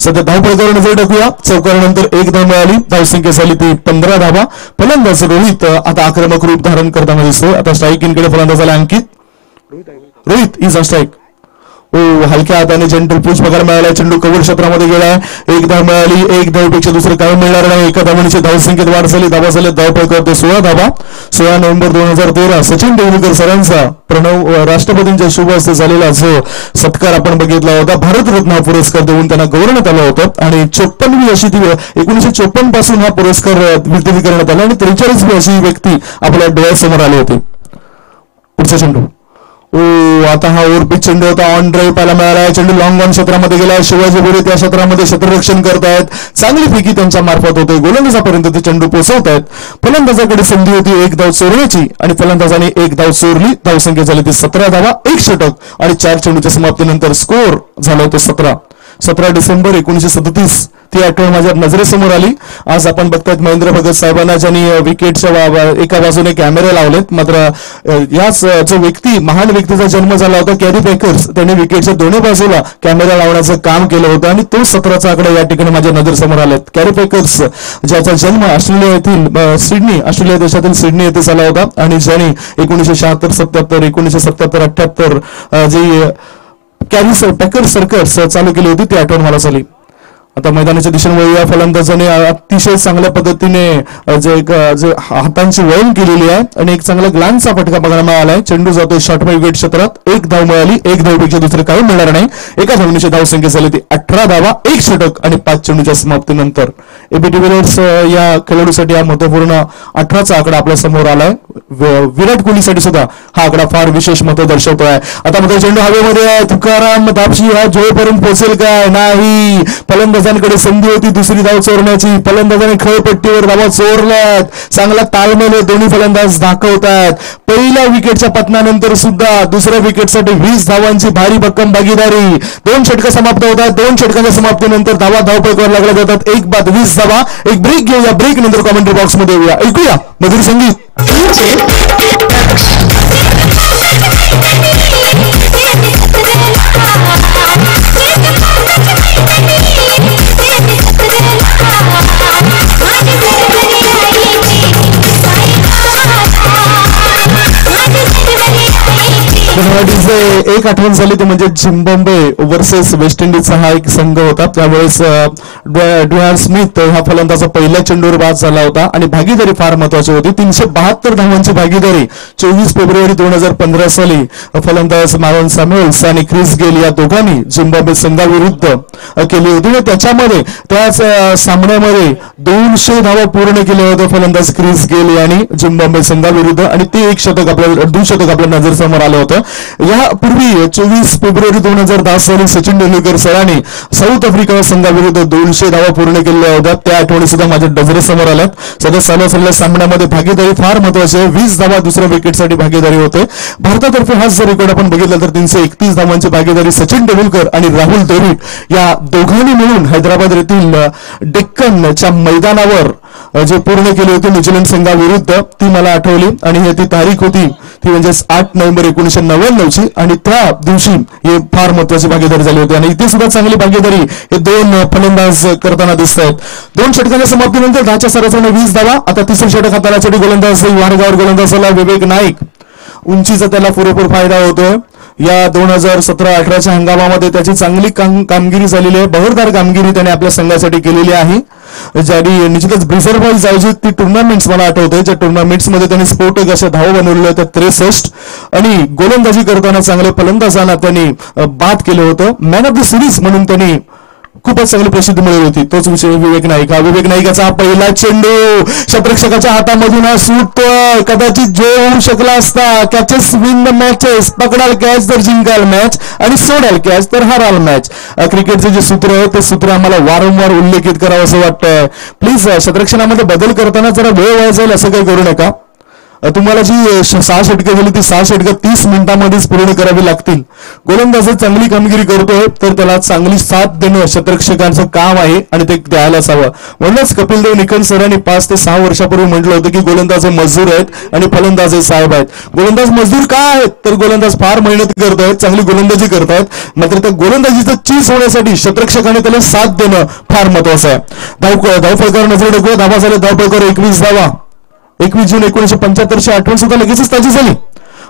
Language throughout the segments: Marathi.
सध्या धावपळीवर नजर टाकूया. चौकारानंतर एक धाव मिळाली, धावसंख्या झाली ती 15 धावा. फलंदाज रोहित आता आक्रमक रूप धारण करताना दिसतोय. आता स्ट्राईक इनकडे फलंदाजाला Ankit. Rohit is on strike. हलक्या हाताने चेंडू पुश बघायला मिळाला. चेंडू कव्हर क्षेत्रामध्ये गेलाय. एक धाव मिळाली. एक धावपेक्षा दुसरं काय मिळणार नाही. एका धावणीची धावसंख्येत वाढ झाली. धावा झाले धावपळीवर 16 धावा. 16 नोव्हेंबर 2013 सचिन तेंडुलकर सरांचा प्रणव राष्ट्रपतींच्या शुभ हस्ते झालेला जो सत्कार आपण बघितला होता, भारतरत्न हा पुरस्कार देऊन त्यांना गौरवण्यात आलं होतं. आणि 54वी अशी ती 1954 पासून हा पुरस्कार वितरित करण्यात आला आणि 43वी अशी व्यक्ती आपल्या डोळ्यासमोर आली होती. पुढचा चेंडू. आता हा ओव्हरपिच चेंडू होता. ऑन ड्राईव्ह पाहायला मिळाला. चेंडू लॉंग ऑन क्षेत्रामध्ये गेला. शिवाजी बोरे त्या क्षेत्रामध्ये क्षेत्ररक्षण करतायत. चांगली फेकी त्यांच्या मार्फत होते. गोलंदाजापर्यंत ते चेंडू पोहोचवतायत. फलंदाजाकडे संधी होती एक धाव चोरण्याची आणि फलंदाजाने एक धाव चोरली. धावसंख्या झाली ती 17 धावा, एक षटक आणि 4 चेंडूच्या समाप्तीनंतर स्कोर झाला होता 17 डिसेंबर 1937. ती आठवण माझ्या नजरेसमोर आली. आज आपण बघतायत महेंद्र भगत साहेबांना ज्यांनी विकेटच्या एका बाजूने कॅमेरे लावलेत. मात्र याच जो व्यक्ती महान व्यक्तीचा जन्म झाला होता कॅरी पेकर्स, त्यांनी विकेटच्या दोन्ही बाजूला कॅमेरा लावण्याचं काम केलं होतं आणि तो 17चा आकडा या ठिकाणी माझ्या नजरेसमोर आलेत. कॅरी पेकर्स ज्याचा जन्म ऑस्ट्रेलिया येथील सिडनी, ऑस्ट्रेलिया देशातील सिडनी येथे झाला होता आणि ज्यांनी 1976-77, 1977-78 जे कॅरी पेकर सर्कस चालू केली होती ती आठवण मला झाली. आता मैदानाच्या दिशेने वळूया. फलंदाजाने अतिशय चांगल्या पद्धतीने जे हातांची वळण केलेली आहे आणि एक चांगला ग्लान्सचा फटका बघायला मिळालाय. चेंडू जातोय शॉर्ट विकेट क्षेत्रात. एक धाव मिळाली. एक धावपेक्षा दुसरं काही मिळणार नाही. एका धावणीची धावसंख्या झाली ती 18 धावा, एक षटक आणि 5 चेंडूच्या समाप्तीनंतर एबीटी विलियर्स या खेळाडूसाठी हा महत्वपूर्ण 18चा आकडा आपल्या समोर आलाय. विराट कोहलीसाठी सुद्धा हा आकडा फार विशेष महत्व दर्शवतोय. आता मध्ये चेंडू हवेमध्ये आहे. तुकाराम दापशी हा जोपर्यंत पोहोचेल काय नाही. फलंदाजांकडे संधी होती दुसरी धाव चोरण्याची. फलंदाजाने खेळपट्टीवर धावा चोरल्यात. चांगला ताळमेळ दोन्ही फलंदाज दाखवतात. पहिल्या विकेटच्या पतनानंतर सुद्धा दुसऱ्या विकेटसाठी 20 धावांची भारी भक्कम भागीदारी. 2 षटकं समाप्त होतात. 2 षटकांच्या समाप्तीनंतर धावपळीवर लागल्या जातात. एक बाद 20 धावा. एक ब्रेक घेऊया. ब्रेक नंतर कॉमेंट्री बॉक्स मध्ये येऊया. ऐकूया मधुर संगीत. एक आठवण झाली ते म्हणजे झिम्बाब्वे वर्सेस वेस्ट इंडिजचा हा एक संघ होता. त्यावेळेस ड्वेयर स्मिथ हा फलंदाजा पहिल्या चेंडूवर बाद झाला होता आणि भागीदारी फार महत्वाची होती. 372 धावांची भागीदारी 24 फेब्रुवारी 2015 साली फलंदाज मारोन सॅम्युएल्स आणि क्रिस गेल या दोघांनी झिम्बाब्वे संघाविरुद्ध केली होती. त्याच्यामध्ये त्याच सामन्यामध्ये 200 धावा पूर्ण केल्या होत्या फलंदाज क्रिस गेल यांनी झिम्बाब्वे संघाविरुद्ध आणि ते एक षटक आपल्या नजरेसमोर आलं होतं. यापूर्वी 24 फेब्रुवारी 2010 साली सचिन तेंडुलकर सरांनी साऊथ आफ्रिका संघाविरुद्ध 200 धावा पूर्ण केल्या होत्या. त्या आठवणी सुद्धा माझ्या नजरेसमोर आल्यात. सध्या चालू सामन्यामध्ये भागीदारी फार महत्वाची आहे. 20 धावा दुसऱ्या विकेटसाठी भागीदारी होते. भारतातर्फे हाच जर रेकॉर्ड आपण बघितला तर 331 धावांची भागीदारी सचिन तेंडुलकर आणि राहुल द्रविड या दोघांनी मिळून हैदराबाद येथील डेक्कनच्या मैदानावर जे पूर्ण केले होते न्यूझीलंड संघाविरुद्ध ती मला आठवली आणि हे ती तारीख होती ती म्हणजे 8 नोव्हेंबर 1999ची आणि त्या दिवशी हे फार महत्वाची भागीदारी झाली होती आणि इथे सुद्धा चांगली भागीदारी हे 2 फलंदाज करताना दिसत आहेत. 2 षटकांच्या समाप्तीनंतर 10च्या सरासरीने 20 धावा. आता तिसरे षटक हाताळण्यासाठी गोलंदाज वारगावर गोलंदाजाला विवेक नाईक. उंचीचा त्याला पुरेपूर फायदा होतोय. या 2017-18च्या हंगामामध्ये त्याची चांगली कामगिरी झालेली आहे. बहरदार कामगिरी त्याने आपल्या संघासाठी केलेली आहे. ज्याने निश्चितच ब्रिझर बॉईज आयोजित ती टुर्नामेंट्स मला आठवते. ज्या टुर्नामेंट्स मध्ये त्यांनी स्फोटक अशा धावा बनवलेल्या होत्या 63 आणि गोलंदाजी करताना चांगल्या फलंदाजांना त्यांनी बाद केलं होतं. मॅन ऑफ द सिरीज म्हणून त्यांनी खूपच चांगली प्रसिद्धी मिळवली होती. तोच विषय विवेक नाईक. विवेक नाईकाचा पहिला चेंडू क्षेत्ररक्षकाच्या हातामधून हा सुटतोय. कदाचित जो होऊ शकला असता. Catches win the matches. पकडाल कॅच तर जिंकाल मॅच आणि सोडाल कॅच तर हाराल मॅच. क्रिकेटचे जे सूत्र आहे ते सूत्र आम्हाला वारंवार उल्लेखित करावं असं वाटतंय. प्लीज क्षेत्ररक्षणामध्ये बदल करताना जरा वेळ वाया जाईल असं काही करू नका. तुम्हाला जी 6 षटकं दिली ती 6 षटकं 30 मिनिटांमध्येच पूर्ण करावी लागतील. गोलंदाज चांगली कामगिरी करतोय तर त्याला चांगली साथ देणं क्षेत्ररक्षकांचं काम आहे आणि ते द्यायलाच हवं. म्हणूनच कपिल देव निकन सरांनी 5 ते 6 वर्षापूर्वी म्हटलं होतं की गोलंदाज मजदूर आहेत आणि फलंदाज साहेब आहेत. गोलंदाज मजदूर का आहेत तर गोलंदाज फार मेहनत करतायत, चांगली गोलंदाजी करतायत, मात्र त्या गोलंदाजीचं चीज होण्यासाठी क्षेत्ररक्षकाने त्याला साथ देणं फार महत्वाचं आहे. धावफलकावर नजर टाकूया. धावा झाले धावफलकावर 21 धावा. 21 जून 1975 ची आठवण सुद्धा लगेचच ताजी झाली.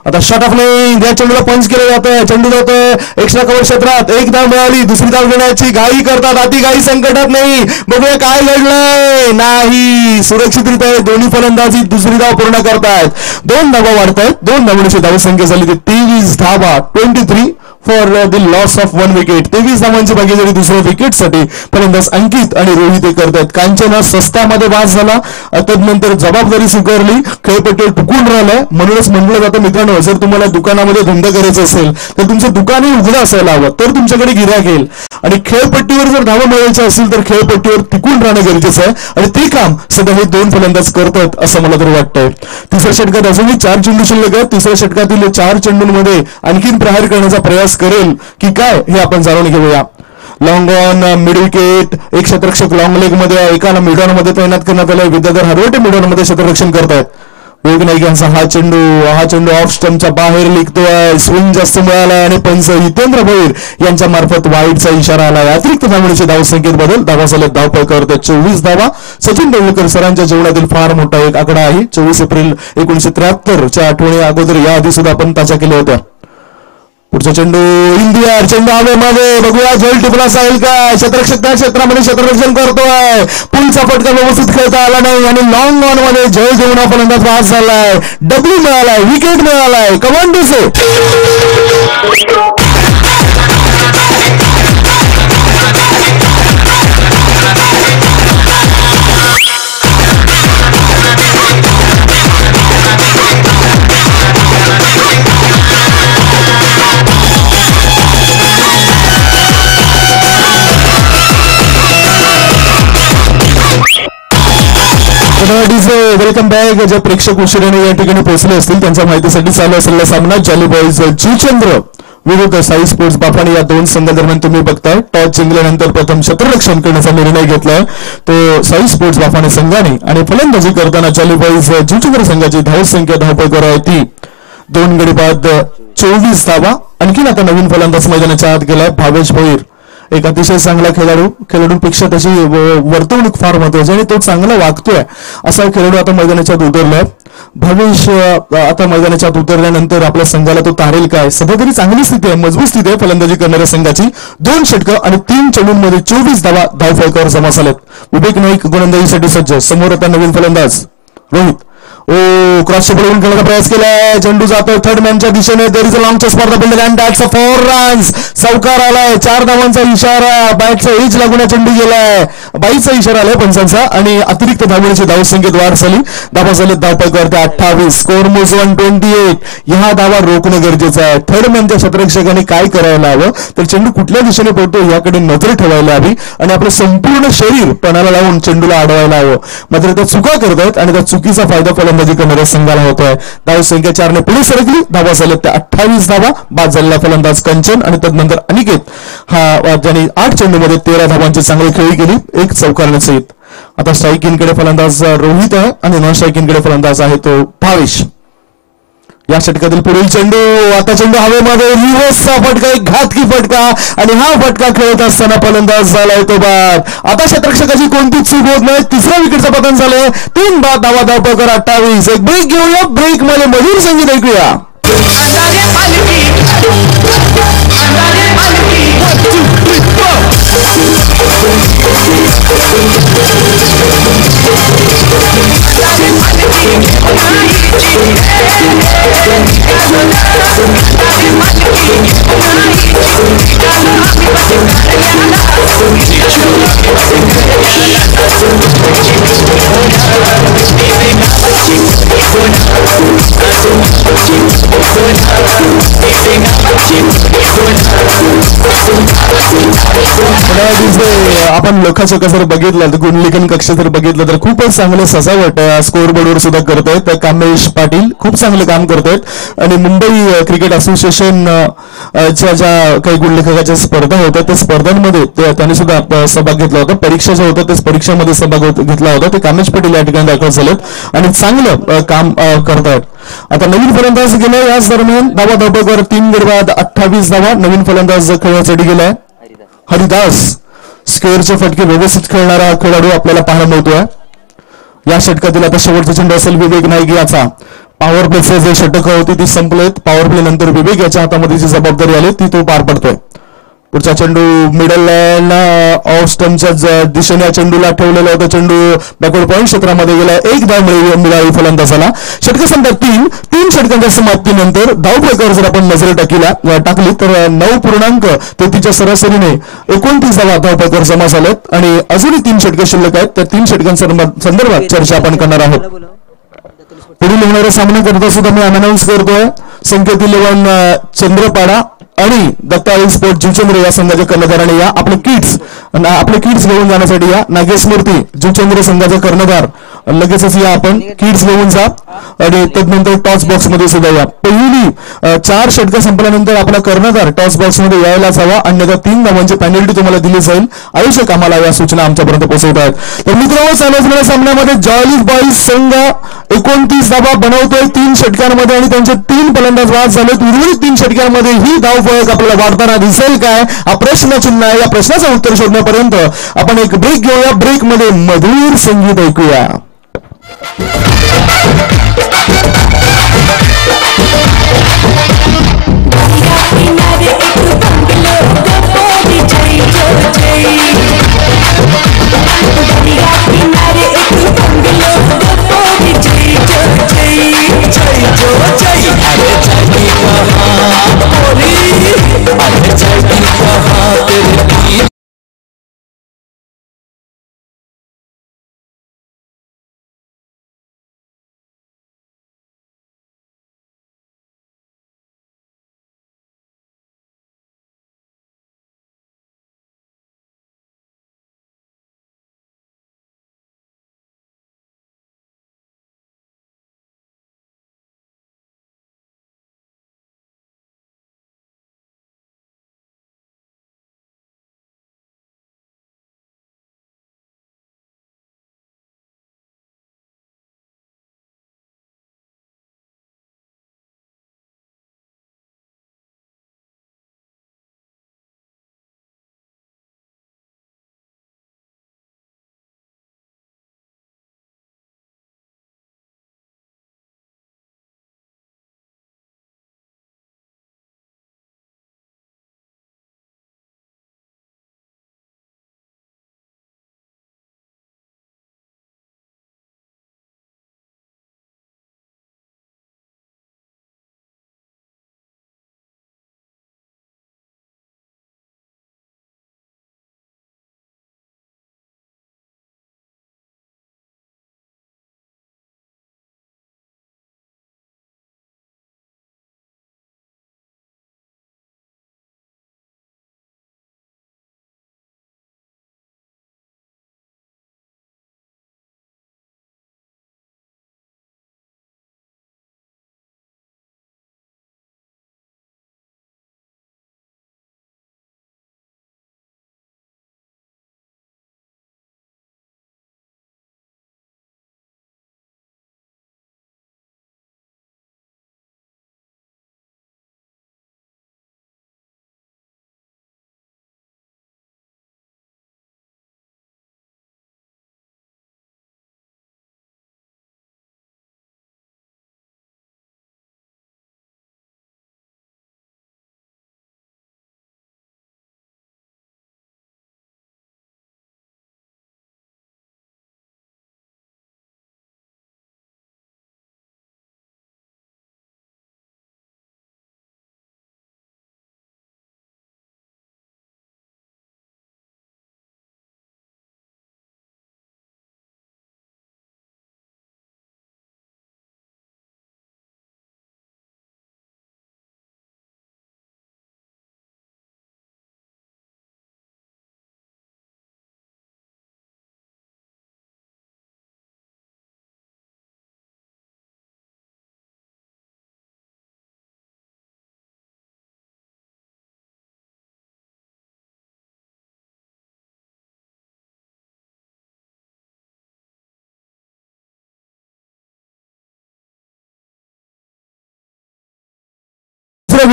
आता शॉट ऑफ लाईन या चेंडूला पंच केलं जातं. चेंडू जातोय एक्स्ट्रा कव्हर क्षेत्रात. एक धाव मिळाली. दुसरी धाव घेण्याची घाई करतात. अति घाई संकटात नाही. बघूया काय घडलंय. नाही, सुरक्षितरित्या दोन्ही फलंदाजी दुसरी धाव पूर्ण करतायत. 2 धावा वाढतायत. 2 धावांची धावसंख्या झाली ती 23 धावा. 23 for the loss of 1 wicket. 23 धावांची भागीदारी दुसऱ्या विकेटसाठी फलंदाज अंकित आणि रोहित करतायत. कांचन सस्त्यामध्ये वास झाला. तदनंतर जबाबदारी स्वीकारली. खेळपट्टीवर टिकून राहिलाय. म्हणूनच म्हटलं जातं मित्रांनो, जर तुम्हाला दुकानामध्ये धंदा करायचा असेल तर तुमचं दुकानही उघडं असायला हवं, तर तुमच्याकडे गिऱ्हाईक येईल. आणि खेळपट्टीवर जर धावा मिळवायच्या असेल तर खेळपट्टीवर टिकून राहणं गरजेचं आहे आणि ते काम सध्या हे 2 फलंदाज करतात असं मला तरी वाटतंय. तिसऱ्या षटकात अजूनही 4 चेंडू शिल्लक आहेत. तिसऱ्या षटकातील 4 चेंडूंमध्ये आणखीन प्रहार करण्याचा प्रयास करेल की काय हे आपण जाणून घेऊया. Long on mid wicket. एक क्षेत्ररक्षक लॉंग लेग मध्ये एकाला मिडॉन मध्ये तैनात करण्यात आलाय. विद्याधर हरवटे मिडॉन मध्ये क्षेत्ररक्षण करतायत. वेगनाईकांचा हा चेंडू ऑफ स्टंपच्या बाहेर निघतोय. स्विंग जास्त मिळालाय आणि पंच हितेंद्र भोईर यांच्या मार्फत वाईडचा इशारा आलाय. अतिरिक्त धावण्याची धावसंख्येत बदल. धावा झाले धावपळ करते 24 धावा. सचिन तेंडुलकर सरांच्या जीवनातील फार मोठा एक आकडा आहे. 24 एप्रिल 1973 च्या आठवणी अगोदर याआधी सुद्धा आपण ताजा केल्या होत्या. पुढचा चेंडू इंडिया. चेंडू हवेमध्ये. बघूया झेल टिपला जाईल का. क्षेत्ररक्षक त्या क्षेत्रामध्ये क्षेत्ररक्षण करतोय. पुलचा फटका व्यवस्थित खेळता आला नाही आणि लॉंग ऑन मध्ये झेल देऊन हा फलंदाज पास झालाय. डब्ल्यू मिळालाय. विकेट मिळालाय. कमान दिसे. Welcome back. जे प्रेक्षक उशिराने या ठिकाणी पोहोचले असतील त्यांच्या माहितीसाठी चालू असलेला सामना जॉली बॉईज जुचंद्र विरुद्ध साई स्पोर्ट्स बाफाने या 2 संघादरम्यान तुम्ही बघताय. टॉस जिंकल्यानंतर प्रथम क्षेत्ररक्षण करण्याचा निर्णय घेतलाय तो साई स्पोर्ट्स बाफाने संघाने आणि फलंदाजी करताना जॉली बॉईज जुचंद्र संघाची धावसंख्या धावपैकी आहे ती 2 गडी बाद 24 धावा. आणखीन आता नवीन फलंदाज मैदानाच्या आत गेलाय भावेश भोईर. एक अतिशय चांगला खेळाडूंपेक्षा त्याची वर्तवणूक फार महत्वाची आणि तो चांगला वागतोय असा खेळाडू आता मैदानाच्या उतरलाय. भावेश आता मैदानाच्या उतरल्यानंतर आपल्या संघाला तो तारेल काय. सध्या तरी चांगली स्थिती आहे, मजबूत स्थिती आहे फलंदाजी करणाऱ्या संघाची. 2 षटकं आणि 3 चेंडूंमध्ये 24 धावा धावफलकावर जमा झाल्यात. विवेक नाईक गोलंदाजीसाठी सज्ज. समोर आता नवीन फलंदाज रोहित. क्रॉस पडून खेळण्याचा प्रयास केलाय. चेंडू जातोय थर्ड मॅनच्या दिशेने. There is a long chase for the fielder and that's a 4 runs. चौकार आलाय. 4 धावांचा इशारा. बॅटचा एज लागून चेंडू गेलाय. 22चा इशारा आलाय पंचांचा आणि अतिरिक्त धावण्याची धावसंख्येत वाढ झाली. धावा झाले धावपैकी 28. स्कोर मोज 128. ह्या धावा रोखणं गरजेचं आहे. थर्ड मॅनच्या क्षेत्ररक्षकाने काय करायला हवं तर चेंडू कुठल्या दिशेने पडतो याकडे नजर ठेवायला हवी आणि आपलं संपूर्ण शरीर पणाला लावून चेंडूला अडवायला हवं. मात्र त्या चुका करतायत आणि त्या चुकीचा फायदा फलंदाजी करणाऱ्या संघाला होतोय. धावसंख्या 4 ने पुढे सरकली. धावा झाल्या त्या 28 धावा. बाद झालेला फलंदाज कंचन आणि तदनंतर अनिकेत हा ज्याने 8 चेंडूमध्ये 13 धावांची चांगली खेळी केली. 1 चौकारण्यासहित. आता स्ट्राईकिंगकडे फलंदाज रोहित आहे आणि नॉन स्ट्राईकिंगकडे फलंदाज आहे तो भावेश. या षटकातील पुढील चेंडू. आता चेंडू हवेमध्ये. रिव्हर्सचा फटका. एक घातकी फटका आणि हा फटका खेळत असताना फलंदाज झालाय तो बाद. आता क्षेत्ररक्षकाची कोणतीच चूक होत नाही. 3ऱ्या विकेटचं पतन झालंय. 3 बाद धावा धावपैकी 28. एक ब्रेक घेऊया. ब्रेक मध्ये मधुर संगीत ऐकूया. आपण लोकांचं जर बघितलं तर गुणलेखन कक्ष जर बघितलं तर खूपच चांगलं सजावट स्कोअर बोर्डवर सुद्धा करतायत. कामेश पाटील खूप चांगलं काम करतायत आणि मुंबई क्रिकेट असोसिएशन च्या ज्या काही गुणलेखकाच्या स्पर्धा होत्या त्या स्पर्धांमध्ये त्यांनी सुद्धा सहभाग घेतला होता. परीक्षा ज्या होत्या त्याच परीक्षामध्ये सहभाग घेतला होता. ते कामेश पाटील या ठिकाणी दाखल झालेत आणि चांगलं काम करतायत. आता नवीन फलंदाज गेलाय. याच दरम्यान धावा धावपैकीवर 3 गडी बाद 28 धावा. नवीन फलंदाज खेळण्यासाठी गेलाय हरिदास. स्क्वेअरचे फटके व्यवस्थित खेळणारा खेळाडू आपल्याला पाहायला मिळतोय. या षटकातील आता शेवटचा चेंडू असेल विवेक नाईक याचा. पॉवर प्लेचे जे षटक होती ती संपलेत. पॉवर प्ले नंतर विवेक याच्या हातामध्ये जी जबाबदारी आली ती तो पार पडतोय. पुढचा चेंडू मिडल ऑफ स्टंपच्या दिशेने चेंडूला ठेवलेला होता. चेंडू बॅकवर्ड पॉईंट क्षेत्रामध्ये गेला. एक धाव मिळाली फलंदाजाला. षटक संपतात 3 षटकांच्या समाप्तीनंतर धावफलकावर जर आपण नजर टाकली तर 9.33च्या सरासरीने 29 धावा धावफलकावर जमा झाल्यात आणि अजूनही 3 षटके शिल्लक आहेत. त्या 3 षटकांसंदर्भात चर्चा आपण करणार आहोत. पुढील होणारा सामना करता सुद्धा मी अनाउन्स करतोय. संकेत 11 चंद्रपाडा आणि दत्ताळी स्पोर्ट जुचंद्र या संघाच्या कर्णधाराने या. आपले किट्स घेऊन जाण्यासाठी या. नागेश मूर्ती जुचंद्र संघाचा कर्णधार लगेचच या. आपण किट्स घेऊन जा आणि तदनंतर टॉस बॉक्स मध्ये सुद्धा या. पहिली 4 षटकं संपल्यानंतर आपला कर्णधार टॉस बॉक्स मध्ये यायलाच हवा. अन्यथा 3 धावांची पेनल्टी तुम्हाला दिली जाईल. आयुष्यक आम्हाला या सूचना आमच्यापर्यंत पोहोचवत आहेत. तर मित्रांनो चालू सामन्यामध्ये जॉयलीज बॉईज संघ 29 धावा बनवतोय 3 षटकांमध्ये आणि त्यांचे 3 फलंदाज बाद झालेत. उर्वरित 3 षटकांमध्ये ही धावफलक आपल्याला वाढताना दिसेल काय हा प्रश्नचिन्ह आहे. या प्रश्नाचं उत्तर शोधण्यापर्यंत आपण एक ब्रेक घेऊया. ब्रेक मध्ये मधुर संगीत ऐकूया.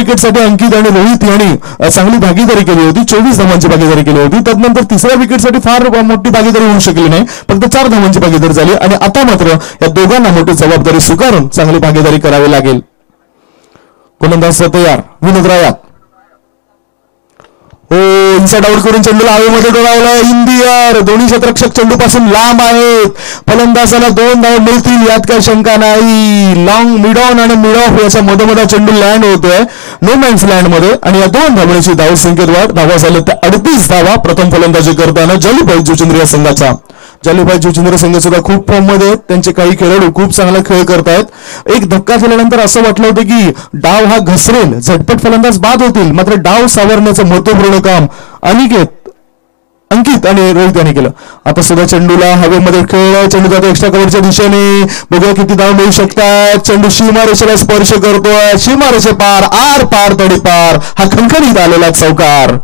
विकेटसाठी अंकित आणि रोहित यांनी चांगली भागीदारी केली होती, 24 धावांची भागीदारी केली होती. त्यानंतर तिसऱ्या विकेटसाठी फार मोठी भागीदारी होऊ शकली नाही, फक्त 4 धावांची भागीदारी झाली आणि आता मात्र या दोघांना मोठी जबाबदारी स्वीकारून चांगली भागीदारी करावी लागेल. गोलंदाज तयार, विनोद रायात इनसाइड आउट करून चेंडूला हवेमध्ये डोलावला. इंडियर दोन्ही क्षेत्ररक्षक चेंडूपासून लांब आहेत. फलंदाजाला 2 धावा मिळतील यात काही शंका नाही. लॉंग मिड ऑन आणि मिड ऑफ याच्या मधोमध चेंडू लँड होतोय नो मॅन्स लँड मध्ये आणि या 2 धावांची धावसंख्येत वाढ. धावा झाल्या त्या 38 धावा प्रथम फलंदाजी करताना जालूभाई जुचंद्र या संघाचा. जालूभाई जुचंद्र संघ सुद्धा खूप फॉर्म मध्ये, त्यांचे काही खेळाडू खूप चांगला खेळ करतायत. एक धक्का झाल्यानंतर असं वाटलं होतं की डाव हा घसरेल, झटपट फलंदाज बाद होतील, मात्र डाव सावरण्याचं महत्वपूर्ण काम अंकित आणि रोहित यांनी केलं. आता सुद्धा चेंडूला हवेमध्ये खेळ, चेंडू जातो एक्स्ट्रा कव्हरच्या दिशेने. बघूया किती धाव मिळू शकतात. चेंडू सीमारेषेला स्पर्श करतोय, सीमारेषे पार, आर पार तडी पार, हा खणखणीत आलेला चौकार.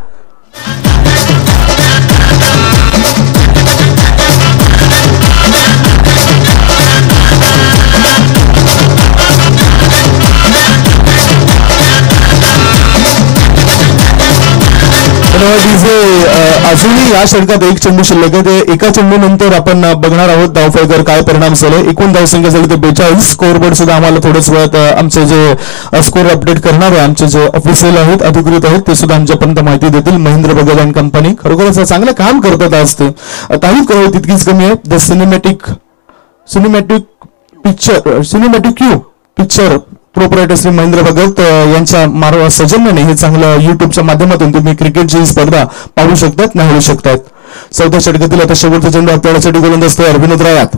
अजूनही या षटकात एक चेंडू शिल्लक आहे. ते एका चेंडू नंतर आपण बघणार आहोत धावफलकावर काय परिणाम झाले. एकूण धावसंख्या झाली ते 42. स्कोअरबोर्ड सुद्धा आम्हाला थोड्याच वेळात आमचे जे स्कोअर अपडेट करणारे आमचे जे ऑफिशियल आहेत, अधिकृत आहेत, ते सुद्धा आमच्यापर्यंत माहिती देतील. महेंद्र भगत अँड कंपनी खरोखरच चांगलं काम करतात. आज ते तारीफ करावी तितकीच कमी आहे. The cinematic picture proprietor Shri Mahendra Bhagat यांच्या सौजन्याने हे चांगलं युट्यूबच्या माध्यमातून तुम्ही क्रिकेटची स्पर्धा पाहू शकतात, निहाळू शकतात. 4थ्या षटकातील आता शेवटचा चेंडू आपल्यासाठी गोलंदाज तयार, विनोद रायात.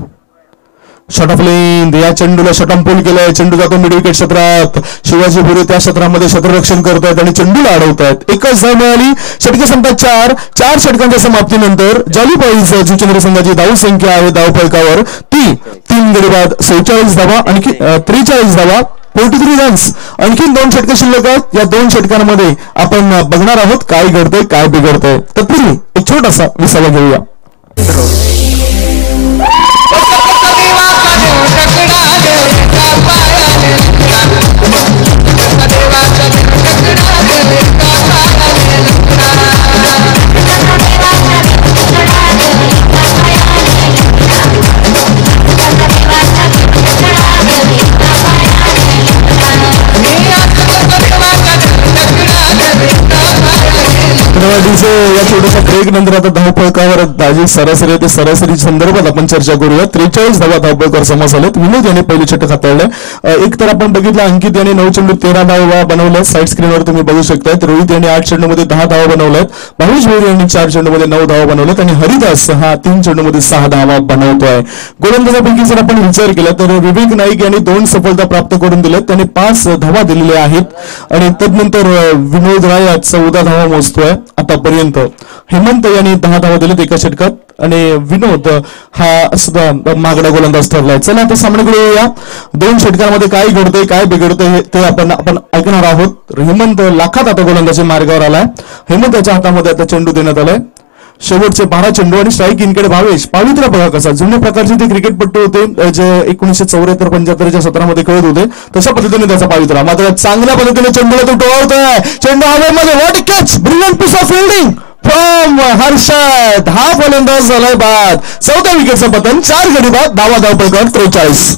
शॉट ऑफ लेंथ, या चेंडूला शॉटॉन पूल केलाय. चेंडू जातो मिड विकेट क्षेत्रात. शिवाजी भुरे त्या क्षेत्रामध्ये क्षेत्ररक्षण करतायत आणि चेंडूला अडवतायत. एकच धाव मिळाली. षटके संपतात 4 षटकांच्या समाप्तीनंतर जालूभाई जुचंद्र संघाची धावसंख्या आहे धावफलकावर ती 3 गडी बाद 44 धावा, आणखी 43 धावा 43 रन्स. आणखीन 2 षटके शिल्लक आहेत. या 2 षटकांमध्ये आपण बघणार आहोत काय घडतंय काय बिघडतंय. तत्पूर्वी एक छोटासा विसावा घेऊया. या छोट्याशा ब्रेक नंतर आता धावफलकावर ताजी सरासरी ते सरासरी संदर्भात आपण चर्चा करूया. 43 धावा धावफलकावर समास आलेत. विनोद यांनी पहिले षटक हाताळलंय. एक तर आपण बघितलं अंकित यांनी 9 चेंडू 13 धावा बनवल्या. साईड स्क्रीनवर तुम्ही बघू शकताय. रोहित यांनी 8 चेंडूमध्ये 10 धावा बनवल्यात. भावेश भोईर यांनी 4 चेंडूमध्ये 9 धावा बनवल्यात आणि हरिदास हा 3 चेंडूमध्ये 6 धावा बनवतोय. गोलंदाजापैकी जर आपण विचार केला तर विवेक नाईक यांनी 2 सफलता प्राप्त करून दिल्यात. त्यांनी 5 धावा दिलेल्या आहेत आणि तदनंतर विनोद राय 14 धावा मोजतोय आतापर्यंत. हेमंत यांनी 10 धावा दिलेत एका षटकात आणि विनोद हा सुद्धा मागडा गोलंदाज ठरलाय. चला आता सामन्याकडे येऊया. 2 षटकांमध्ये काय घडतंय काय बिघडतंय ते आपण ऐकणार आहोत. हेमंत लाखात आता गोलंदाजी मार्गावर आलाय. हेमंत याच्या हातामध्ये आता चेंडू देण्यात आलाय. शेवटचे 12 चेंडू आणि स्ट्राईक इनकडे भावेश. पावित्र्य बघा कसा जुन्या प्रकारचे ते क्रिकेटपट्टू होते जे 1974-75च्या सत्रामध्ये खेळत होते तशा पद्धतीने त्याचा पावित्रा. मात्र चांगल्या पद्धतीने चेंडूला तो टोळतोय. चेंडू हवेमध्ये what catch, brilliant piece of fielding from Harshad. हा फलंदाज झालाय बाद. 4थ्या विकेटचं पतन. 4 गडी बाद. धावा धावफलकावर 43.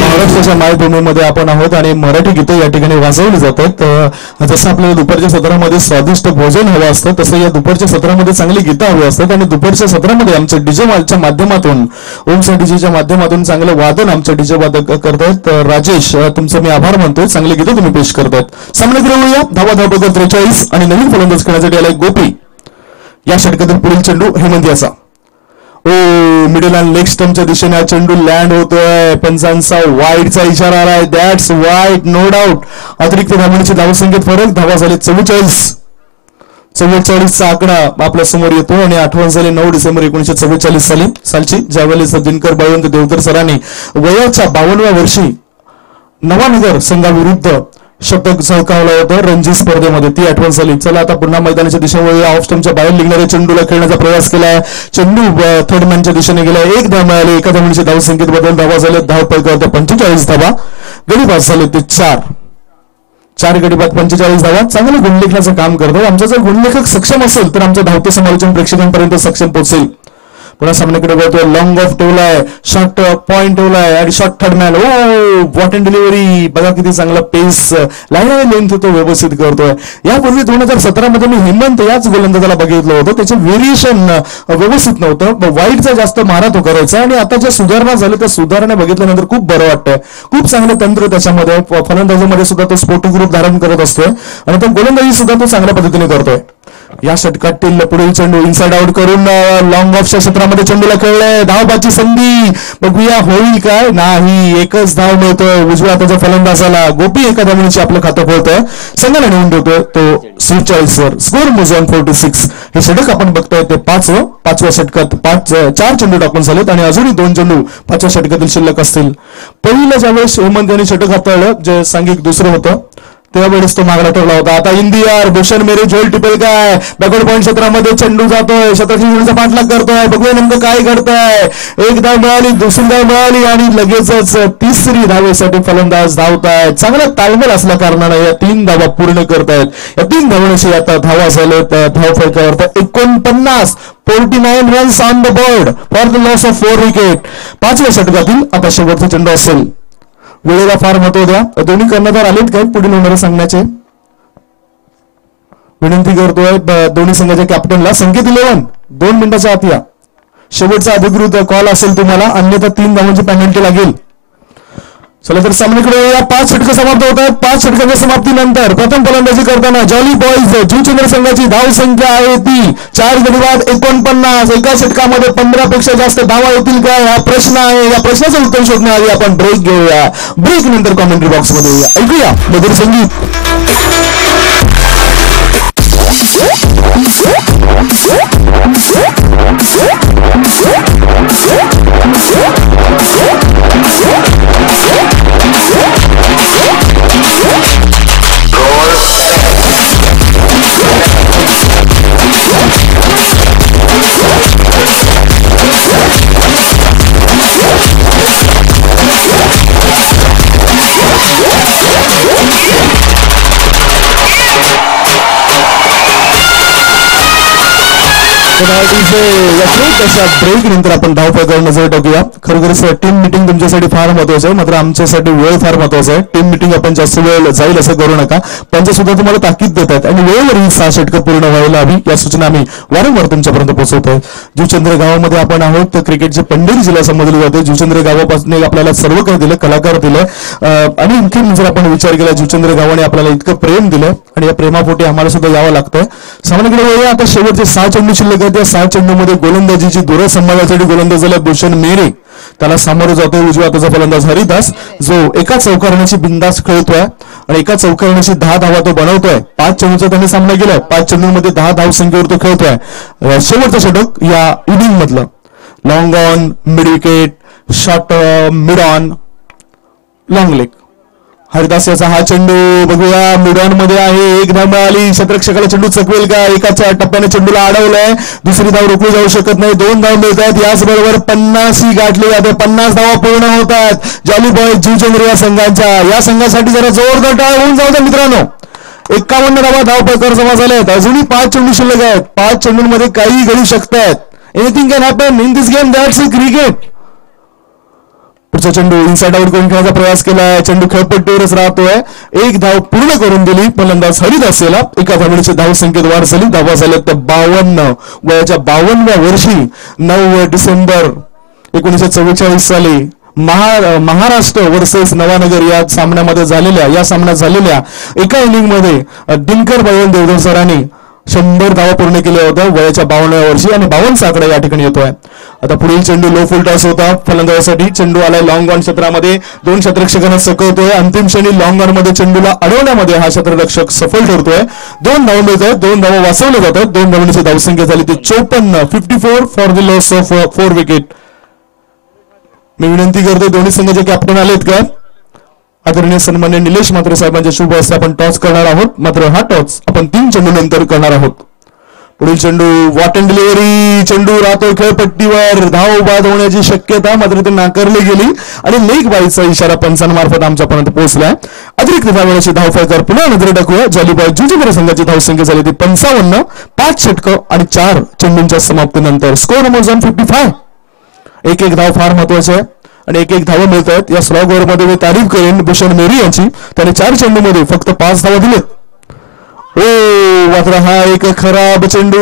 महाराष्ट्राच्या मायभूमीमध्ये आपण आहोत आणि मराठी गीतं या ठिकाणी वाजवली जातात. जसं आपल्याला दुपारच्या सत्रामध्ये स्वादिष्ट भोजन हवं असतं तसं या दुपारच्या सत्रामध्ये चांगली गीतं हवी असतात आणि दुपारच्या सत्रामध्ये आमच्या डीजे मालच्या माध्यमातून ओमच्या डीजेच्या माध्यमातून चांगलं वादन आमच्या डीजे वादक करतायत. राजेश तुमचं मी आभार मानतोय. चांगली गीतं तुम्ही पेश करतायत. सामन्याकडे वळूया. धावा धावफलक 43 आणि नवीन फलंदाज खेळण्यासाठी आलाय गोपी. या षटकातील पुढील चेंडू हेमंत याचा. ओ मिडल आणि लेग स्टंपच्या दिशेने चेंडू लँड होतोय. पंचांचा वाईडचा इशारा आलाय. That's wide, no doubt. अतिरिक्त धावण्याची धावसंख्येत फरक. धावा झाले 44चा आकडा आपल्या समोर येतो आणि आठवण झाली 9 डिसेंबर 1944 सालची, ज्यावेळेस दिनकर बळवंत देवकर सरांनी वयाच्या 52व्या वर्षी नवानगर संघाविरुद्ध शतक झळकावलं होतं रणजी स्पर्धेमध्ये. ती आठवण झाली. चला आता पुन्हा मैदानाच्या दिशेने ऑफ स्टंपच्या बाहेर निघणाऱ्या चेंडूला खेळण्याचा प्रयास केलाय. चेंडू थर्ड मॅनच्या दिशेने गेलाय. 1 धाव मिळाली. एका धावणीची धावसंख्येत बदल. धावा झाले धावपैकी 45 धावा. गडी बाद झाले ते 4 गडी बाद 45 धावा. चांगलं गुणलेखनाचं काम करतात. आमचा जर गुणलेखक सक्षम असेल तर आमचं धावते समालोचन प्रेक्षकांपर्यंत सक्षम पोहोचेल. पुन्हा सामन्याकडे बघतोय. लॉंग ऑफ ठेवलाय, शॉर्ट पॉइंट ठेवलाय आणि short third man. Oh what and delivery. बघा किती चांगला पेस, लाईन लेंथ तो व्यवस्थित करतोय. यापूर्वी 2017 मध्ये मी हेमंत याच गोलंदाजाला बघितलं होतं. त्याचे व्हेरिएशन व्यवस्थित नव्हतं. वाईडचा जास्त मारा तो करायचा आणि आता ज्या सुधारणा झाल्या त्या सुधारणा बघितल्यानंतर खूप बरं वाटतंय. खूप चांगलं तंत्र त्याच्यामध्ये. फलंदाजीमध्ये सुद्धा तो स्फोटक रूप धारण करत असतोय आणि तो गोलंदाजी सुद्धा तो चांगल्या पद्धतीने करतोय. या षटकातील पुढील चेंडू इनसाइड आउट करून लॉंग ऑफच्या क्षेत्रामध्ये चेंडूला खेळलाय. धावबाची संधी बघूया होईल काय. नाही, एकच धाव मिळतोय उजव्या हाताच्या फलंदाजाला. गोपी एका धावणीची आपलं खातं खोलतोय. संघाला नेऊन ठेवतोय तो 47 वर. स्कोर मोजून 46. हे षटक आपण बघतोय ते 5व्या षटकात 4 चेंडू टाकून झालेत आणि अजूनही 2 चेंडू 5व्या षटकातील शिल्लक असतील. पहिलं ज्यावेळेस हेमंत यांनी षटक हाताळलं, जे सांघिक दुसरं होतं, त्यावेळेस तो मागला ठरला होता. आता इंडिया भूषण मेरे झोल टिपेल काय. बॅकवर्ड पॉईंट क्षेत्रामध्ये चेंडू जातोय. शतकीचा पाठलाग करतोय. बघूया नेमकं काय घडतंय. 1 धाव मिळाली, दुसरी धाव मिळाली आणि लगेचच 3री धावेसाठी फलंदाज धावतायत. चांगला ताळमेळ असल्या कारणाने या 3 धावा पूर्ण करतायत. या 3 धावण्याची आता धावा झालेत धाव फलकावर 49 runs on the board for the loss of 4 wicket. 5व्या षटकातील आता शेवटचा चेंडू असेल. वेळेला फार महत्व द्या. दोन्ही कर्णधार आलेत काय पुढील होणारे सांगण्याचे. विनंती करतोय दोन्ही संघाच्या कॅप्टनला. संकेत 11 2 मिनिटाच्या आत या. शेवटचा अधिकृत कॉल असेल तुम्हाला, अन्यथा 3 धावांची पेनल्टी लागेल. चला तर सामन्याकडे या 5 षटकं समाप्त होत आहेत. 5 षटकांच्या समाप्तीनंतर प्रथम फलंदाजी करताना जॉली बॉईज जुचंद्र संघाची धाव संख्या आहे ती 4 गडी बाद 49. एका षटकामध्ये 15 पेक्षा जास्त धावा येतील का हा प्रश्न आहे. या प्रश्नाचं उत्तर शोधण्याआधी आपण ब्रेक घेऊया. ब्रेक नंतर कॉमेंट्री बॉक्स मध्ये येऊया. ऐकूया मधुर संगीत. ब्रेक नंतर आपण धावपळीकडे नजर टाकूया. खरोखरच टीम मिटिंग तुमच्यासाठी फार महत्वाचं आहे, मात्र आमच्यासाठी वेळ फार महत्वाचा आहे. टीम मिटिंग आपण जास्त वेळ जाईल असं करू नका. पंच सुद्धा तुम्हाला ताकीद देतात आणि वेळेवर ही 6 षटकं पूर्ण व्हायला हवी या सूचना आम्ही वारंवार तुमच्यापर्यंत पोहोचवतोय. जुचंद्र गावामध्ये आपण आहोत तर क्रिकेटचे पंढरी जिल्हा समजले जाते. जुचंद्र गावापासून आपल्याला सर्व काही दिलं, कलाकार दिले आणि आणखी जर आपण विचार केला जुचंद्र गावाने आपल्याला इतकं प्रेम दिलं आणि या प्रेमापोटी आम्हाला सुद्धा यावं लागतंय. सामन्याकडे वळूया. आता शेवटचे 6 चेंडू शिल्लक आहेत. या 6 चेंडूमध्ये गोलंदाजीची दूर संभाळण्यासाठी गोलंदाजाला भूषण मेरे त्याला सामोरं जातोय उजव्या हाताचा फलंदाज हरिदास, जो एका चौकारण्याची बिंदास खेळतोय आणि एका चौकारण्याची 10 धावा तो बनवतोय. 5 चेंडूचा त्याने सामना केलाय. 5 चेंडूंमध्ये 10 धाव संख्येवर तो खेळतोय. शेवटचं षटक या इनिंग मधलं. Long on, mid wicket, short mid on, long leg. Haridas याचा हा चेंडू बघूया मिडॉन मध्ये आहे. 1 धाव मिळाली. क्षेत्ररक्षकाला चेंडू चकवेल का. एकाच्या टप्प्याने चेंडूला अडवलंय. दुसरी धाव रोखली जाऊ शकत नाही. 2 धाव मिळतात. याचबरोबर 50 ही गाठली जाते. 50 धावा पूर्ण होतात जॉली बॉय जुचंद्र या संघांच्या. या संघासाठी जरा जोरदार टाळ होऊन जाऊ द्या मित्रांनो. 51 धावा धाव प्रकार जमा झाल्यात. अजूनही 5 चेंडू शिल्लक आहेत. 5 चेंडूंमध्ये काही घडू शकतात. Anything can happen in this game. That's a cricket. पुढचा चेंडू इनसाइड आउट करून खेळण्याचा प्रयास केलाय. चेंडू खेळपट्टीवरच राहतोय. 1 धाव पूर्ण करून दिली फलंदाज हरिदास याला. एका धावणीची धाव संख्येत वाढ झाली. धावा झाल्या त्या 52. वयाच्या 52व्या वर्षी 9 डिसेंबर 1944 साली महाराष्ट्र वर्सेस नवानगर या सामन्यात झालेल्या एका इनिंग मध्ये दिनकर बळवंत देवधर सरांनी 100 धावा पूर्ण केल्या होत्या वयाच्या 52व्या वर्षी आणि 52 आकडा या ठिकाणी येतोय. आता पुढील चेंडू लो फुल टॉस होता फलंदाजासाठी. चेंडू आलाय लॉंग ऑन क्षेत्रामध्ये, 2 क्षेत्ररक्षकांना सकवतोय. अंतिम क्षणी लॉंग ऑन मध्ये चेंडूला अडवण्यामध्ये हा क्षेत्ररक्षक सफल ठरतोय. 2 धावा मिळतात, 2 धावा वाचवल्या जातात. 2 धावांची धावसंख्या झाली ती 54, 54 for the loss of 4 wicket. मी विनंती करतो दोन्ही संघाचे कॅप्टन आलेत का? आदरणीय सन्मान्य निलेश म्हात्रे साहेबांच्या शुभ हस्ते आपण टॉस करणार आहोत. मात्र हा टॉस आपण 3 चेंडू नंतर करणार आहोत. पुढील चेंडू वॉट अँड डिलिव्हरी. चेंडू राहतो खेळपट्टीवर, धाव बाद होण्याची शक्यता मात्र ती नाकारली गेली आणि लेग बाईचा इशारा पंचांमार्फत आमच्यापर्यंत पोहोचलाय. अतिरिक्त धावण्याची धावफलकावर पुन्हा नजर टाकूया. जॉलीबॉय जुजुंद्र संघाची धावसंख्या झाली ती 55, 5 षटकं आणि 4 चेंडूंच्या समाप्तीनंतर स्कोर नंबर 55. एक धाव फार महत्वाची आहे आणि एक धावा मिळत आहेत. या स्लॉग ओव्हर मध्ये मी तारीफ करेन भूषण मेरी यांची. त्याने 4 चेंडूमध्ये फक्त 5 धावा दिलेत. मात्र हा एक खराब चेंडू,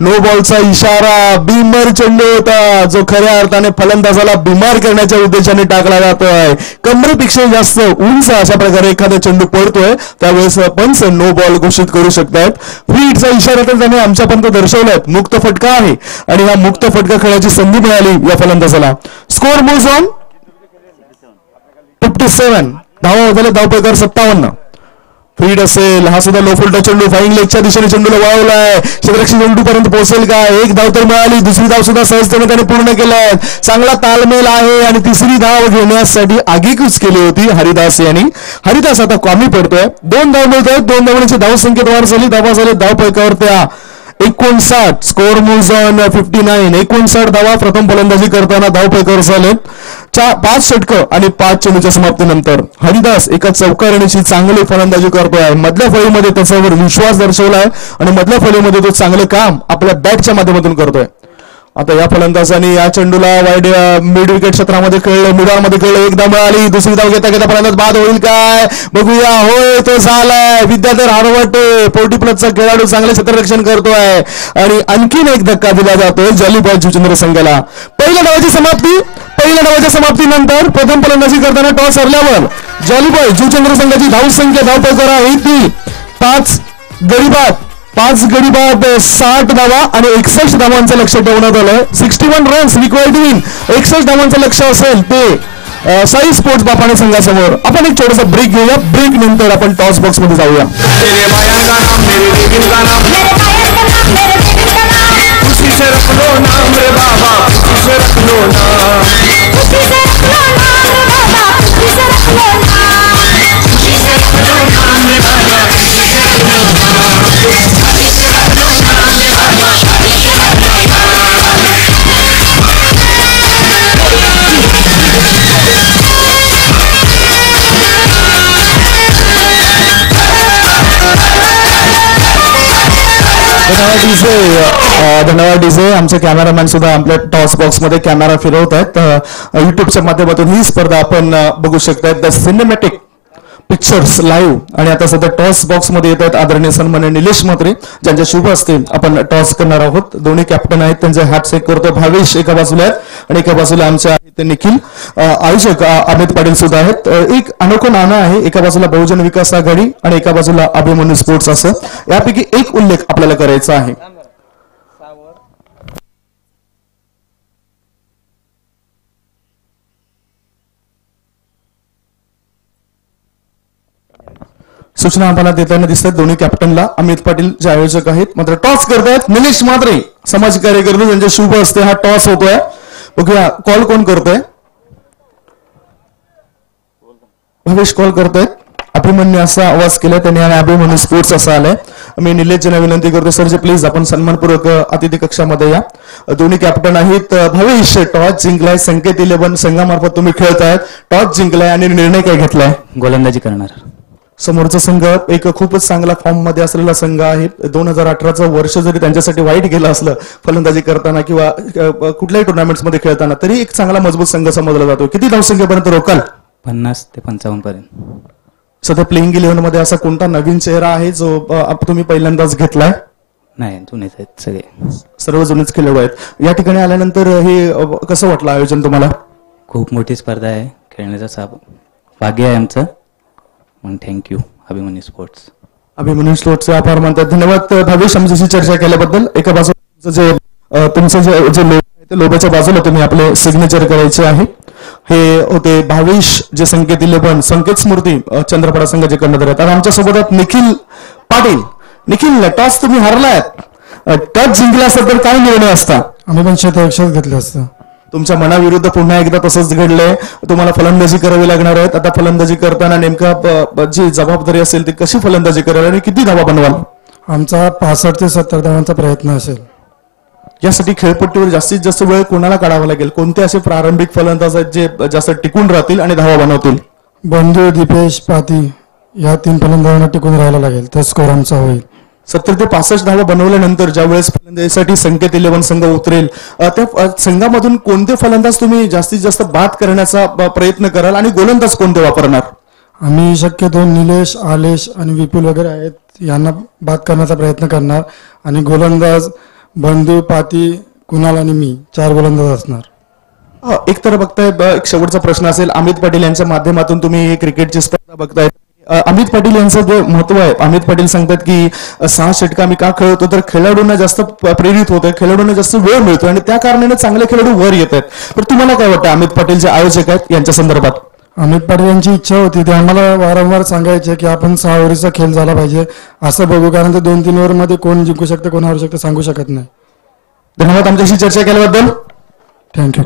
नो बॉलचा इशारा, बीमर चेंडू होता जो खऱ्या अर्थाने फलंदाजाला बीमार करण्याच्या उद्देशाने टाकला जातोय. कमरेपेक्षा जास्त उंच अशा प्रकारे एखादा चेंडू पडतोय त्यावेळेस पंच नो बॉल घोषित करू शकतात. फ्री हिटचा इशारा तर त्याने आमच्यापर्यंत दर्शवलाय. मुक्त फटका आहे आणि हा मुक्त फटका खेळायची संधी मिळाली या फलंदाजाला. Score moves on 57. धावा झाले धावपैकार 57. फ्रीड असेल, हा सुद्धा लो फुल टच चेंडू फाईन लेगच्या दिशेने चेंडूला वळवलाय. क्षेत्ररक्षक चेंडू पर्यंत पोहोचेल का? एक धाव तर मिळाली, दुसरी धाव सुद्धा सहजतेने त्याने पूर्ण केलाय. चांगला तालमेल आहे आणि तिसरी धाव घेण्यासाठी आगेकूच केली होती हरिदास यांनी. हरिदास आता कमी पडतोय. 2 धाव मिळत आहेत. 2 धावांची धावसंख्येत वाढ झाली. धावा झाली धावपैकावर त्या 59. Score moves on 59. 59 धावा प्रथम फलंदाजी करताना धावपैकावर झालेत. 5 षटकं आणि 5 चेंडूच्या समाप्तीनंतर हरिदास एका चौकारणीची चांगली फलंदाजी करतोय. मधल्या फळीमध्ये त्याच्यावर विश्वास दर्शवलाय आणि मधल्या फळीमध्ये तो चांगलं काम आपल्या बॅटच्या माध्यमातून करतोय. आता या फलंदाजाने या चेंडूला वाईड मिड विकेट क्षेत्रामध्ये खेळलं, मिडॉनमध्ये खेळलं. एक धाव मिळाली, दुसरी धाव घेता घेता फलंदाज बाद होईल काय बघूया. होय, तो झालाय. विद्याधर हरवटे 40 प्लसचा खेळाडू चांगले क्षेत्ररक्षण करतोय आणि आणखीन एक धक्का दिला जातोय जॉलीबॉय जुजुंद्र संघाला. पहिल्या डावाच्या समाप्तीनंतर प्रथम फलंदाजी करताना टॉस हरल्यावर जॉलीबॉय जुजुंद्र संघाची धावसंख्या धावपैकार आहे ती 5 गडी बाद 60 धावा आणि 61 धावांचं लक्ष ठेवण्यात आलं. 61 रन्स रिक्वायर्ड टू विन. 61 धावांचं लक्ष असेल ते साई स्पोर्ट्स बाफाणे संघासमोर. आपण एक छोटासा ब्रेक घेऊया. ब्रेक नंतर आपण टॉस बॉक्स मध्ये जाऊया. धन्यवाद डीजे. आमचे कॅमेरामॅन सुद्धा आपल्या टॉस बॉक्स मध्ये कॅमेरा फिरवत आहेत. युट्यूबच्या माध्यमातून ही स्पर्धा आपण बघू शकता. The cinematic pictures live. आणि आता सध्या टॉस बॉक्स मध्ये येत आहेत आदरणीय सन्मान्य निलेश म्हात्रे ज्यांच्या शुभ हस्ते आपण टॉस करणार आहोत. दोन्ही कॅप्टन आहेत, त्यांचे हात चेक करतो. भावेश एका बाजूला आहेत आणि एका बाजूला आमचे आहेत निखिल. आयोजक अमित पाटील सुद्धा आहेत. एक अनोखं नाणं आहे. एका बाजूला बहुजन विकास आघाडी आणि एका बाजूला अभिमन्यू स्पोर्ट्स असं. यापैकी एक उल्लेख आपल्याला करायचा आहे. सूचना आम्हाला देताना दिसतात दोन्ही कॅप्टनला. अमित पाटील जे आयोजक आहेत. मात्र टॉस करतायत निलेश म्हात्रे समाज कार्यकर्ते त्यांच्या शुभ हस्ते हा टॉस होतोय. बघूया कॉल कोण करतोय. भवेश कॉल करतोय. अभिमन्यू असा आवाज केला त्यांनी आणि अभिमन्यू स्पोर्ट्स असं आलंय. मी निलेशजींना विनंती करतो सरजी प्लीज आपण सन्मानपूर्वक अतिथी कक्षामध्ये या. दोन्ही कॅप्टन आहेत. भवेश टॉस जिंकलाय. संकेत 11 संघामार्फत तुम्ही खेळतायत. टॉस जिंकलाय आणि निर्णय काय घेतलाय? गोलंदाजी करणार. समोरचा संघ एक खूपच चांगला फॉर्म मध्ये असलेला संघ आहे. 2018चं वर्ष जरी त्यांच्यासाठी वाईट गेलं असलं फलंदाजी करताना किंवा कुठल्याही टुर्नामेंट्स मध्ये खेळताना तरी एक चांगला मजबूत संघ समजला जातो. किती धावसंख्येपर्यंत रोकाल? 50 ते 55 पर्यंत. सध्या प्लेइंग 11 मध्ये असा कोणता नवीन चेहरा आहे जो तुम्ही पहिल्यांदाच घेतलाय? नाही, जुनेच आहेत सगळे. सर्व जुनेच खेळाडू आहेत. या ठिकाणी आल्यानंतर हे कसं वाटलं आयोजन तुम्हाला? खूप मोठी स्पर्धा आहे. खेळण्याचं भाग्य आहे आमचं. Thank you Abhimanyu sports. अभिमन्यू स्लोटचे आभार मानतात. धन्यवाद भावेश आमच्याशी चर्चा केल्याबद्दल. एका बाजूला जे तुमचं जे लोगो आहे ते लोगोच्या बाजूला तुम्ही आपले सिग्नेचर करायचे आहे. हे होते भावेश जे संकेत दिले पण संकेत स्मृती चंद्रपडा संघ जे करण्यात आले. आता आमच्या सोबत निखिल पाटील. निखिल टॉस तुम्ही हरलात. टॉस जिंकला असता तर काय निर्णय असता? आम्ही पण क्षेत्ररक्षक घेतलं असतं. तुमच्या मनाविरुद्ध पुन्हा एकदा तसंच घडलंय. तुम्हाला फलंदाजी करावी लागणार आहे. आता फलंदाजी करताना नेमका जी जबाबदारी असेल ती कशी फलंदाजी कराल आणि किती धावा बनवाल? आमचा 65 ते 70 धावांचा प्रयत्न असेल. यासाठी खेळपट्टीवर जास्तीत जास्त वेळ कोणाला काढावा लागेल? कोणते असे प्रारंभिक फलंदाज आहेत जे जास्त टिकून राहतील आणि धावा बनवतील? बंधू, दीपेश, पाती या 3 फलंदाजांना टिकून राहायला लागेल तर स्कोर आमचा होईल. 70 ते 65 धावा बनवल्यानंतर ज्या वेळेस फलंदाजीसाठी संकेत 11 संघ उतरेल त्या संघामधून कोणते फलंदाज तुम्ही जास्तीत जास्त बाद करण्याचा प्रयत्न कराल आणि गोलंदाज कोणते वापरणार? आम्ही शक्यतो निलेश, आलेश आणि विपुल वगैरे आहेत यांना बाद करण्याचा प्रयत्न करणार आणि गोलंदाज बंधू, पाती, कुणाल आणि मी 4 गोलंदाज असणार. एक तर बघताय एक शेवटचा प्रश्न असेल. अमित पाटील यांच्या माध्यमातून तुम्ही क्रिकेटची स्पर्धा बघताय. अमित पाटील यांचं जे महत्व आहे, अमित पाटील सांगतात की 6 षटका आम्ही का खेळतो तर खेळाडूंना जास्त प्रेरित होतोय, खेळाडूंना जास्त वेळ मिळतो आणि त्या कारणाने चांगले खेळाडू वर येत आहेत. तर तुम्हाला काय वाटतं अमित पाटील जे आयोजक आहेत यांच्या संदर्भात? अमित पाटील यांची इच्छा होती ते आम्हाला वारंवार सांगायचे की आपण 6 ओव्हरचा खेळ झाला पाहिजे असं बघू, कारण ते 2-3 ओव्हरमध्ये कोण जिंकू शकतं कोण हारू शकतं सांगू शकत नाही. धन्यवाद आमच्याशी चर्चा केल्याबद्दल. थँक्यू.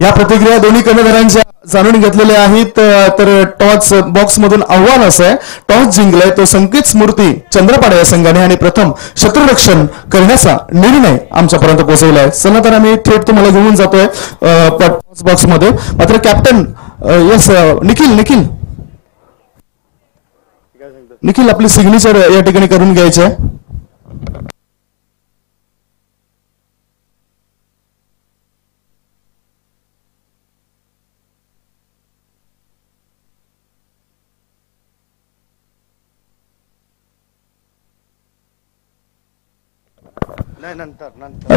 या प्रतिक्रिया दोन्ही कर्णधारांच्या जाणून घेतलेल्या आहेत. तर टॉस बॉक्स मधून आव्हान असं आहे, टॉस जिंकलाय तो संकेत स्मृती चंद्रपाडा या संघाने आणि प्रथम क्षेत्ररक्षण करण्याचा निर्णय आमच्यापर्यंत पोहोचवलाय. चला तर आम्ही थेट तुम्हाला घेऊन जातोय टॉस बॉक्स मध्ये. मात्र कॅप्टन यस निखिल निखिल आपली सिग्नेचर या ठिकाणी करून घ्यायचे आहे.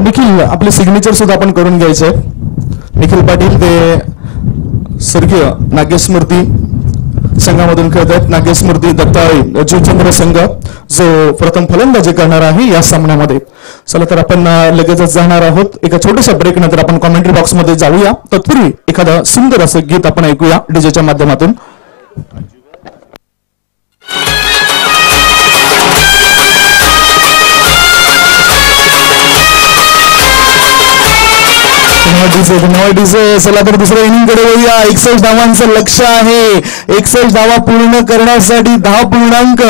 निखिल आपले सिग्नेचर सुद्धा आपण करून घ्यायचे. निखिल पाटील ते स्वर्गीय नागेश स्मृती संघामधून खेळत आहेत. नागेश स्मृती दत्ताळे जीवचंद्र संघ जो प्रथम फलंदाजी करणार आहे या सामन्यामध्ये. चला तर आपण लगेचच जाणार आहोत. एका छोट्याशा ब्रेक नंतर आपण कॉमेंट्री बॉक्स मध्ये जाऊया. तत्पूर्वी एखादं सुंदर असं गीत आपण ऐकूया डीजेच्या माध्यमातून. चला तर दुसऱ्या इनिंग कडे वळूया. 61 धावांचं लक्ष आहे. 61 धावा पूर्ण करण्यासाठी 10 पूर्णांक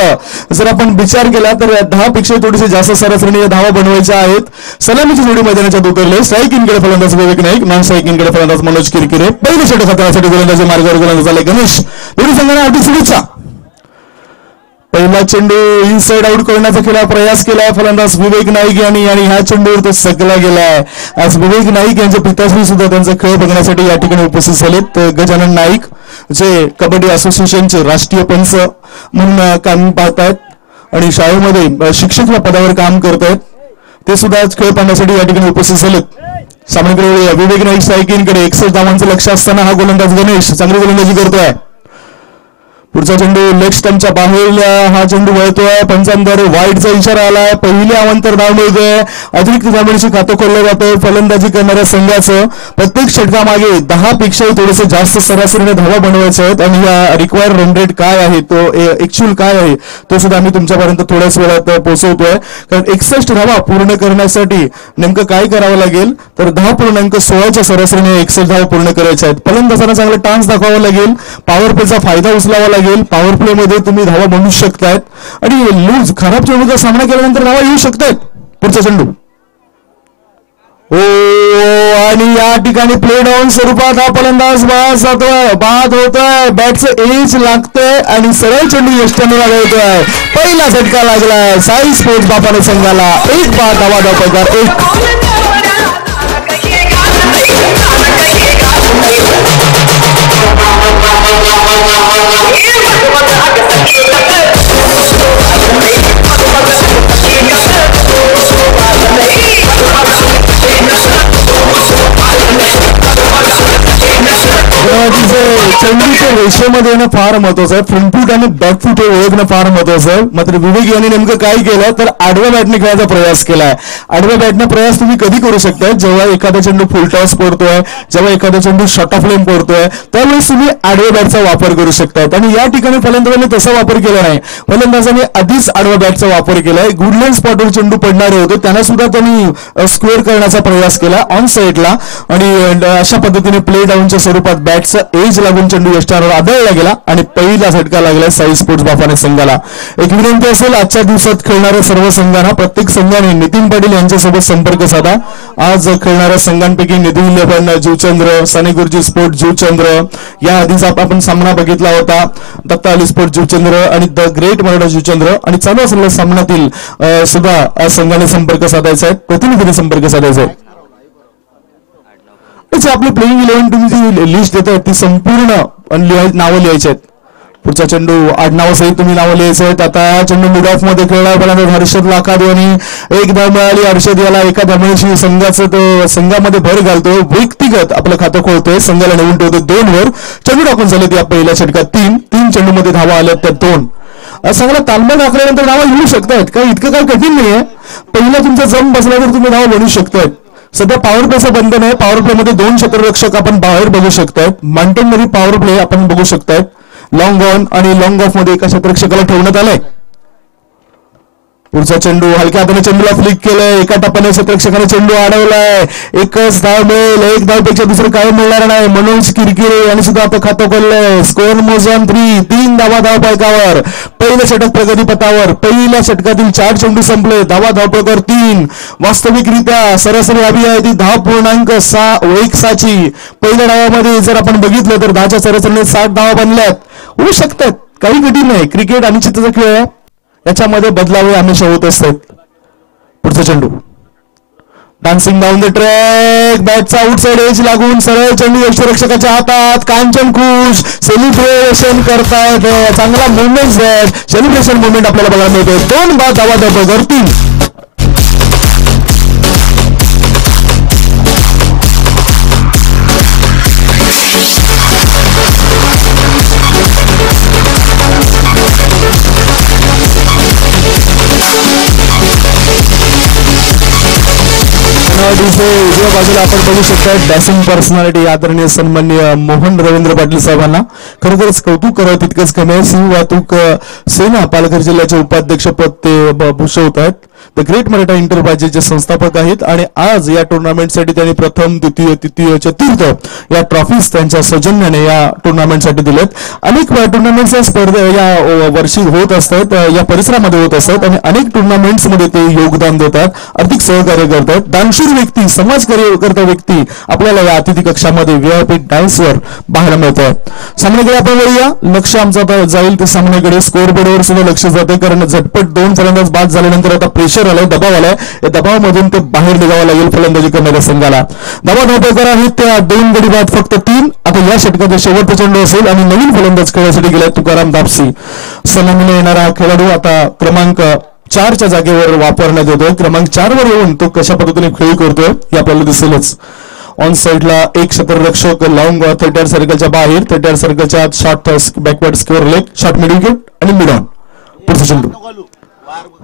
जर आपण विचार केला तर 10 पेक्षा थोडीशी जास्त सरासरीने धावा बनवायच्या आहेत. सलामीची जोडी मैदानाच्या उतरले. स्ट्राईक इनकडे फलंदाज विवेक नाईक, नॉन स्ट्राईक इनकडे फलंदाज मनोज किरकिरे. पहिल्या षटक हाताळण्यासाठी गोलंदाजी मार्गावर गोलंदाज झाले गणेश. दोन्ही संघांना हार्दिक शुभेच्छा. पहिला चेंडू इनसाइड आउट करण्याचा प्रयास केलाय फलंदाज विवेक नाईक यांनी आणि ह्या चेंडूवर तो सकला गेलाय. आज विवेक नाईक यांचे पिताश्री सुद्धा त्यांचा खेळ बघण्यासाठी या ठिकाणी उपस्थित झालेत. गजानन नाईक जे कबड्डी असोसिएशनचे राष्ट्रीय पंच म्हणून काम पाहतायत आणि शाळेमध्ये शिक्षक या पदावर काम करत आहेत. ते सुद्धा आज खेळ पाहण्यासाठी या ठिकाणी उपस्थित झालेत. सामन्याकडे विवेक नाईक स्ट्राईकिंगकडे 61 धावांचं लक्ष असताना हा गोलंदाज गणेश चांगली गोलंदाजी करतोय. पुढचा चेंडू लेग स्टंपच्या बाहेर हा चेंडू वळतोय. पंचांतर वाईडचा इशारा आलाय. पहिल्या अवंतर धाव मिळतोय. अतिरिक्त धावांची खातं खोललं जातंय फलंदाजी करणाऱ्या संघाचं. प्रत्येक षटकामागे 10 पेक्षाही थोडेसे जास्त सरासरीने धावा बनवायचे आहेत आणि या रिक्वायर्ड रन रेट काय आहे तो ऍक्च्युअल काय आहे तो सुद्धा आम्ही तुमच्यापर्यंत थोड्याच वेळात पोहोचवतोय. कारण 61 धावा पूर्ण करण्यासाठी नेमकं काय करावं लागेल तर 10.16च्या सरासरीने 61 धावा पूर्ण करायच्या आहेत. फलंदाजांना चांगला टान्स दाखवावा लागेल. पॉवर प्लेचा फायदा उचलावा लागेल. पॉवर प्ले मध्ये तुम्ही धावा बनवू शकतायत आणि लूज खराब चेंडूचा सामना केल्यानंतर धावा येऊ शकतायत. पुढचा चेंडू आणि या ठिकाणी प्ले डाऊन स्वरूपात हा फलंदाज बाद होतोय. बॅटचं एज लागतंय आणि सरळ चेंडू यष्ट्याने लागवतोय. पहिला झटका लागलाय साई स्पोर्ट्स बापाने संघाला. 1 बाद धावा धावपगार 1. चेंडूच्या रेषेमध्ये येणं फार महत्वाचं आहे. फ्रंट फूट आणि बॅक फूट हे ओळखणं फार महत्वाचं आहे. मात्र विवेक यांनी नेमकं काय केलं तर आडव्या बॅटने खेळायचा प्रयास केलाय. आडव्या बॅटने प्रयास तुम्ही कधी करू शकता जेव्हा एखादा चेंडू फुल टॉस पडतोय, जेव्हा एखादा चेंडू शॉर्ट ऑफ लेन पडतोय, त्यावेळेस तुम्ही आडव्या बॅटचा वापर करू शकताय. आणि या ठिकाणी फलंदाजांनी तसा वापर केला नाही. फलंदाजांनी आधीच आडव्या बॅटचा वापर केलाय. गुडलँड स्पॉटवर चेंडू पडणारे होते, त्यांना सुद्धा त्यांनी स्क्वेअर करण्याचा प्रयास केला ऑन साईडला. आणि अशा पद्धतीने प्ले डाऊनच्या स्वरूपात बॅटचा एज लागून चेंडू यष्टीवर आदळला गेला आणि पहिला झटका लागला साई स्पोर्ट्स बाफाने संघाला. एक विनंती असेल आजच्या दिवसात खेळणाऱ्या सर्व संघांना, प्रत्येक संघाने नितीन पाटील यांच्यासोबत संपर्क साधा. आज खेळणाऱ्या संघांपैकी निधील्यपण जुचंद्र, साने गुरुजी स्पोर्ट जुचंद्र, या आधीचा आपण सामना बघितला होता दत्ता अली स्पोर्ट जुचंद्र आणि द ग्रेट मराठा जुचंद्र. आणि चालू असलेल्या सामन्यातील सुद्धा संघाने संपर्क साधायचा आहे, प्रतिनिधीने संपर्क साधायचा आहे. आपली प्लेइंग 11 तुम्ही जी लिस्ट देताय ती संपूर्ण नावं लिहायची आहेत. पुढचा चेंडू आडनावासहित तुम्ही नावं लिहायचे आहेत. आता चेंडू मिड ऑफ मध्ये खेळला पहिल्यांदा हर्षद लाखाद्वानी एकदा मिळाली. हर्षद याला एका धावण्याची संघाचं तो संघामध्ये भर घालतोय, व्यक्तिगत आपलं खातं खोलतोय, संघाला नेऊन ठेवतोय 2 वर. चेंडू टाकून झाले त्या पहिल्या षटकात 3 चेंडूमध्ये धावा आल्या त्या 2. संघाला तालमेल राखल्यानंतर धावा येऊ शकतायत, काही इतकं काही कठीण नाहीये. पहिला तुमचा जम बसला तर तुम्ही धावा बनवू शकतायत. सध्या पॉवर प्लेचं बंधन आहे. पॉवर प्ले मध्ये 2 क्षेत्ररक्षक आपण बाहेर बघू शकतायत. माउंटेन मध्ये पॉवर प्ले आपण बघू शकतायत. लॉंग ऑन आणि लॉंग ऑफ मध्ये एका क्षेत्ररक्षकाला ठेवण्यात आलंय. पुढचा चेंडू हलक्या हाताने चेंडूला फ्लिक केलंय, एका टप्प्याने क्षेत्ररक्षकाने चेंडू अडवलाय. एकच धाव मिळेल, एक धावपेक्षा दुसरं काय मिळणार नाही. मनोज किरकिरे यांनी सुद्धा आता खातं खोललंय. स्कोअर मोजन 3 धावा धावपळकावर. पहिल्या षटक प्रगतीपथावर. पहिल्या षटकातील 4 चेंडू संपले, धावा धावपळकावर 3. वास्तविकरित्या सरासरी हवी आहे ती 10.6 पहिल्या डावामध्ये जर आपण बघितलं तर 10च्या सरासरीने 60 धावा बनल्यात. होऊ शकतात, काही कठीण नाही. क्रिकेट अनिश्चिततेचा खेळ आहे, याच्यामध्ये बदलावे हमेशा होत असतात. पुढचा चेंडू डान्सिंग डाऊन द ट्रॅक, बॅटचा आउटसाइड एज लागून सरळ चेंडू यष्टीरक्षकाच्या हातात. कांचन खुश सेलिब्रेशन करतायत, चांगला मुवमेंट आहेत. सेलिब्रेशन मुवमेंट आपल्याला बघायला मिळतोय. 2 बाद धावा धावपळकावर 3. उजव्या बाजूला आपण बघू शकता डॅसिंग पर्सनॅलिटी आदरणीय सन्माननीय मोहन रवींद्र पाटील साहेबांना खरोखरच कौतुक करावं तितकंच कमी आहे. सिंह वाहतूक सेना पालघर जिल्ह्याचे उपाध्यक्ष पद ते भूषवत आहेत. द ग्रेट मराठा एंटरप्राइजेसचे संस्थापक आहेत आणि आज या टुर्नामेंटसाठी त्यांनी प्रथम द्वितीय तृतीय चतुर्थ या ट्रॉफीज त्यांच्या सौजन्याने या टुर्नामेंटसाठी दिलेत. अनेक टुर्नामेंट्स स्पर्धा या वर्षी होत असतात, या परिसरामध्ये होत असतात आणि अनेक टुर्नामेंट्स मध्ये ते योगदान देतात, आर्थिक सहकार्य करतात. दानशूर व्यक्ती, समाजकार्यकर्ता व्यक्ती आपल्याला या अतिथी कक्षामध्ये व्हीआयपी डान्सवर पाहायला मिळतात. सामन्याकडे आपण वळूया. लक्ष आमचं आता जाईल ते सामन्याकडे. स्कोअर बोर्डवर सुद्धा लक्ष जाते, कारण झटपट 2 फलंदाज बाद झाल्यानंतर आता प्रेशर आलाय, दबाव आलाय. या दबावामधून ते बाहेर निघावं लागेल फलंदाजी करणाऱ्या संघाला. धावा धावपळकार आहेत त्या 2 गडी बाद फक्त 3. आता या षटकाचा शेवटचा चेंडू असेल आणि नवीन फलंदाज खेळण्यासाठी गेला तुकाराम दापसी. सलामीने येणारा हा खेळाडू आता क्रमांक 4च्या जागेवर वापरण्यात येतोय. क्रमांक 4 वर येऊन तो कशा पद्धतीने खेळी करतोय हे आपल्याला दिसेलच. ऑन साइडला एक क्षेत्ररक्षक लॉंग 30 सर्कलच्या बाहेर, 30 सर्कलच्या short backward square leg, short mid wicket आणि मिड ऑन. पुढचा चेंडू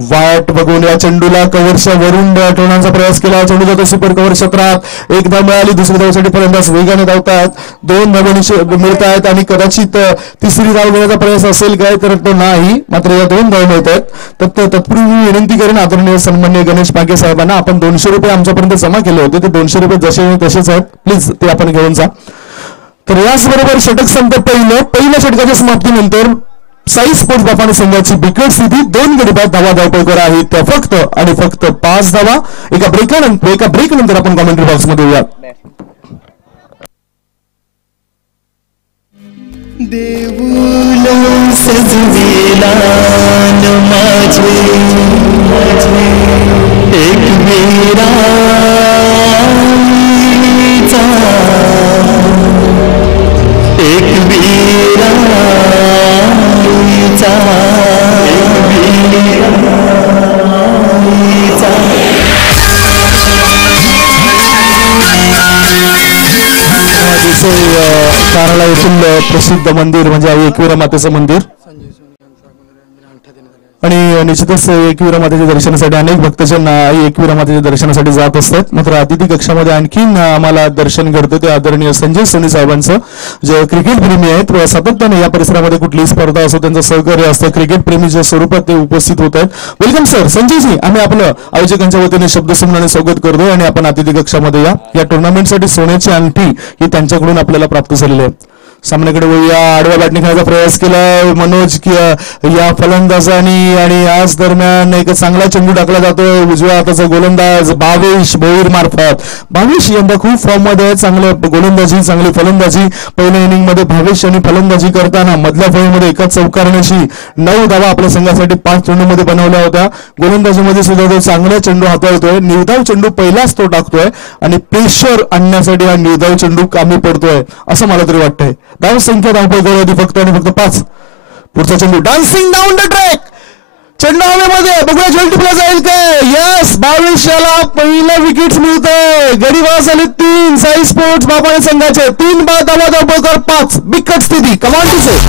वाट बघून या चेंडूला कव्हरच्या वरून ठेवण्याचा प्रयास केला. चेंडू जातो सुपर कव्हर क्षेत्रात. एकदा मिळाली, दुसऱ्या धावसाठी फलंदाज वेगाने धावतात. 2 धावा मिळत आहेत आणि कदाचित तिसरी धाव घेण्याचा प्रयास असेल काय तर तो नाही. मात्र या 2 धावा मिळत आहेत. तर तत्पूर्वी मी विनंती करेन आदरणीय सन्माननीय गणेश पागे साहेबांना, आपण 200 रुपये आमच्यापर्यंत जमा केले होते, ते 200 रुपये जसे तसेच आहेत, प्लीज ते आपण घेऊन जा. तर याचबरोबर षटक संपत पहिल्या षटकाच्या समाप्तीनंतर साई स्पोर्ट्स बाफाने संघाची बिकट स्थिती 2 गडी बाद धावा धावपळकर आहेत त्या फक्त आणि फक्त 5 धावा. एका ब्रेक नंतर आपण कॉमेंट्री बॉक्स मध्ये येऊया. देऊळ सजविला माझे एक वेळा अतिशय कारला येथील प्रसिद्ध मंदिर म्हणजे आई एकविरा मातेचं मंदिर आणि निश्चितच एकविरा मातेच्या दर्शनासाठी अनेक भक्तजन आई एकविरा मातेच्या दर्शनासाठी जात असतात. मात्र अतिथी कक्षामध्ये आणखीन आम्हाला दर्शन घडतं ते आदरणीय संजय सोनी साहेबांचं, जे क्रिकेट प्रेमी आहेत. सातत्याने या परिसरामध्ये कुठलीही स्पर्धा असो त्यांचं सहकार्य असतं. क्रिकेट प्रेमीच्या स्वरूपात ते उपस्थित होत आहेत. Welcome sir. संजयजी, आम्ही आपलं आयोजकांच्या वतीने शब्दसन्मानाने स्वागत करतोय आणि आपण अतिथी कक्षामध्ये या टुर्नामेंटसाठी सोन्याची अंगठी ही त्यांच्याकडून आपल्याला प्राप्त झालेली आहे. सामन्याकडे वळूया. आडव्या बॅटने खेळण्याचा प्रयास केला मनोज की या फलंदाजांनी आणि आज दरम्यान एक चांगला चेंडू टाकला जातोय उजव्या हाताचा गोलंदाज भावेश भोईर मार्फत. भावेश यंदा खूप फॉर्म मध्ये, चांगले गोलंदाजी चांगली फलंदाजी. पहिल्या इनिंग मध्ये भावेश यांनी फलंदाजी करताना मधल्या फळीमध्ये एका चौकारण्याशी 9 धावा आपल्या संघासाठी 5 चेंडूमध्ये बनवल्या होत्या. गोलंदाजीमध्ये सुद्धा तो चांगला चेंडू हाताळतोय. निर्धाव चेंडू पहिलाच तो टाकतोय आणि प्रेशर आणण्यासाठी हा निर्धाव चेंडू कामी पडतोय असं मला तरी वाटतंय. धाव संख्या धावपळ होती फक्त आणि फक्त 5. पुढचा चेंडू डान्सिंग डाऊन द ट्रॅक, चेंडू हवेमध्ये, बघूया झेल टिपला जाईल काय. यस, 22 याला पहिलं विकेट मिळतंय. गडी बाद झाले 3. साई स्पोर्ट्स बापाने संघाचे 3 बाद धावा धावपळकर 5. बिकट स्थिती. कमाल टू से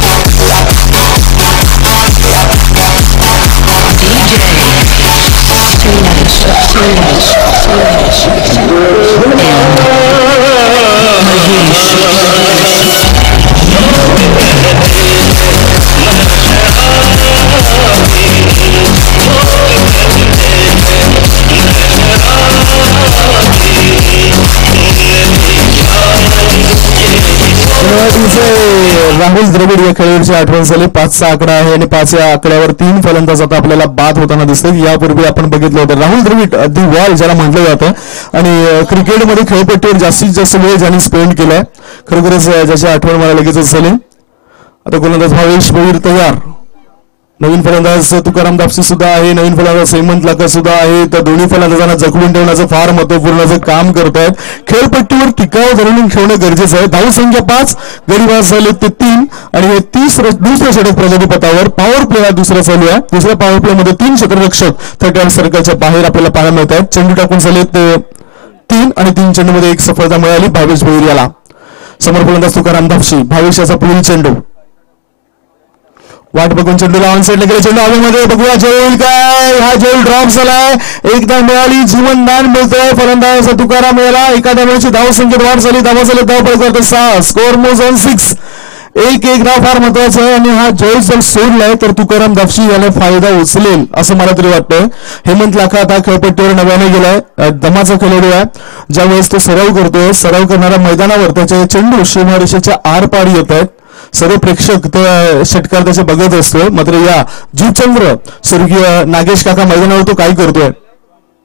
राहुल द्रविड या खेळाडूची आठवण झाली. 5चा आकडा आहे आणि 5 या आकड्यावर 3 फलंदाज आता आपल्याला बाद होताना दिसतात. यापूर्वी आपण बघितलं होतं राहुल द्रविड दी वॉल ज्याला म्हटलं जातं आणि क्रिकेटमध्ये खेळपट्टीवर जास्तीत जास्त वेळ ज्यांनी स्पेंड केलाय, खरोखरच ज्याची आठवण मला लगेचच झाली. आता गोलंदाज भावेश भोईर तयार. नवीन फलंदाज तुकाराम दापसी सुद्धा आहे. नवीन फलंदाज हेमंत लाका सुद्धा आहे. तर दोन्ही फलंदाजांना जखडून ठेवण्याचं फार महत्वपूर्ण काम करतायत. खेळपट्टीवर टिकाव धरून ठेवणं गरजेचं आहे. धाव संख्या 5, गडी बाद झाले ते 3 आणि हे दुसरं षटक प्रगतीपथावर. पॉवर प्ले हा दुसरा चालू आहे. दुसऱ्या पॉवर प्ले मध्ये 3 क्षेत्ररक्षक 30 सर्कलच्या बाहेर आपल्याला पाहायला मिळत आहेत. चेंडू टाकून झाले ते 3 आणि 3 चेंडूमध्ये एक सफलता मिळाली भावेश भोईर याला. समोर फलंदाज तुकाराम दापसी. भावेश याचा पुढील चेंडू, वाट बघून चेंडूला ऑन साईडला गेले. चेंडू हवेमध्ये, बघूया जेल काय. हा जेल ड्रॉप झालाय. एकदा मिळाली, जीवनदान मिळतोय. फलंदाज तुकाराम याला. एका धावेची धाव संख्येत वाढ झाली. धावा झाली धावपळ करते 6. स्कोर मोज ऑन 6. एक धाव फार महत्वाचा आहे आणि हा जॉय जर सोडलाय तर तुकाराम दापसी याला फायदा उचलेल असं मला तरी वाटतंय. हेमंत लाखा आता खेळपट्टीवर नव्याने गेलाय. दमाचा खेळाडू आहे. ज्यावेळेस तो सराव करतोय, सराव करणाऱ्या मैदानावर त्याचे चेंडू सीमारेषेच्या आरपार येत आहेत. सर्व प्रेक्षक त्या षटकार त्याचे बघत असतोय. मात्र या जीवचंद्र स्वर्गीय नागेश काका मैदानावर तो काय करतोय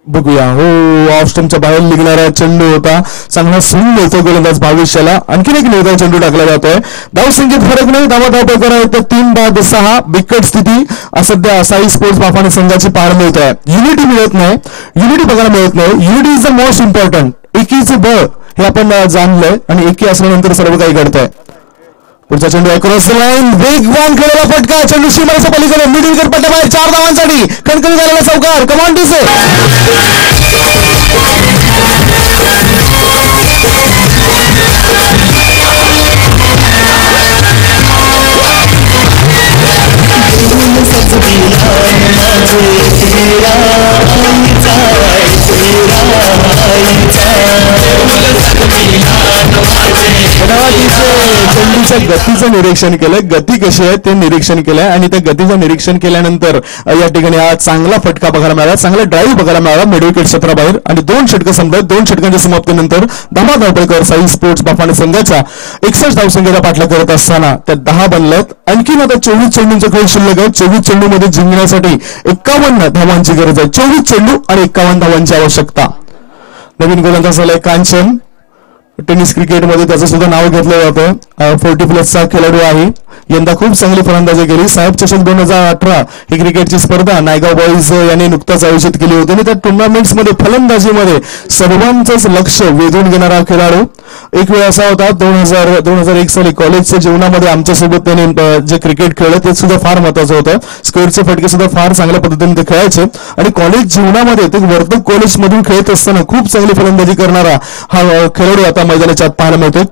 बघूया. हो, ऑफ स्टंपच्या बाहेर निघणारा चेंडू होता. चांगला स्विंग मिळतो गोलंदाज भावेशाला. आणखीन एक निर्धाव चेंडू टाकला जातोय. धाव संख्येत फरक नाही. धावा धावपळ करायचं 3 बाद 6. बिकट स्थिती सध्या साई स्पोर्ट्स बापाने संघाची पार मिळत आहे. युनिटी मिळत नाही, युनिटी बघायला मिळत नाही. Unity is the most important. एकीचं बळ हे आपण जाणलंय आणि एकी असल्यानंतर सर्व काही घडतंय. पुढचा चेंडू अक्रॉस द लाईन, वेगवान खेळलेला फटका. चेंडू सीमारेषा पलीकडे मिड विकेट पट्ट्याबाहेर 4 धावांसाठी खणखणी झालेला चौकार. कमाल टू से चेंडूच्या गतीचं निरीक्षण केलंय. गती कशी आहे ते निरीक्षण केलंय आणि त्या गतीचं निरीक्षण केल्यानंतर या ठिकाणी हा चांगला फटका बघायला मिळाला, चांगला ड्राईव्ह बघायला मिळाला मिड विकेट क्षेत्राबाहेर आणि 2 षटकं संपल्यात. 2 षटकांच्या समाप्तीनंतर दमा धावपळकर साई स्पोर्ट्स बापाने संघाच्या 61 धावसंख्येचा पाठला करत असताना त्या 10 बनल्यात. आणखीन आता 24 चेंडूंचा खेळ शिल्लक आहे. 24 चेंडूमध्ये जिंकण्यासाठी 51 धावांची गरज आहे. 24 चेंडू आणि 51 धावांची आवश्यकता. नवीन गोलंदाज झालाय कांचन. टेनिस क्रिकेटमध्ये त्याचं सुद्धा नाव घेतलं जातं. 40+ चा खेळाडू आहे. यंदा खूप चांगली फलंदाजी केली. साहेब चषक 2018 ही क्रिकेटची स्पर्धा नायगाव बॉईज यांनी नुकताच आयोजित केली होती आणि त्या टुर्नामेंट्समध्ये फलंदाजीमध्ये सर्वांचंच लक्ष वेधून घेणारा खेळाडू. एक वेळ असा होता 2001 साली कॉलेजच्या जीवनामध्ये आमच्यासोबत त्यांनी जे क्रिकेट खेळलं ते सुद्धा फार महत्वाचं होतं. स्क्वेअरचे फटके सुद्धा फार चांगल्या पद्धतीने ते खेळायचे आणि कॉलेज जीवनामध्ये ते वर्तक कॉलेजमधून खेळत असताना खूप चांगली फलंदाजी करणारा हा खेळाडू आता मैदानाच्या आत पाहायला मिळतोय.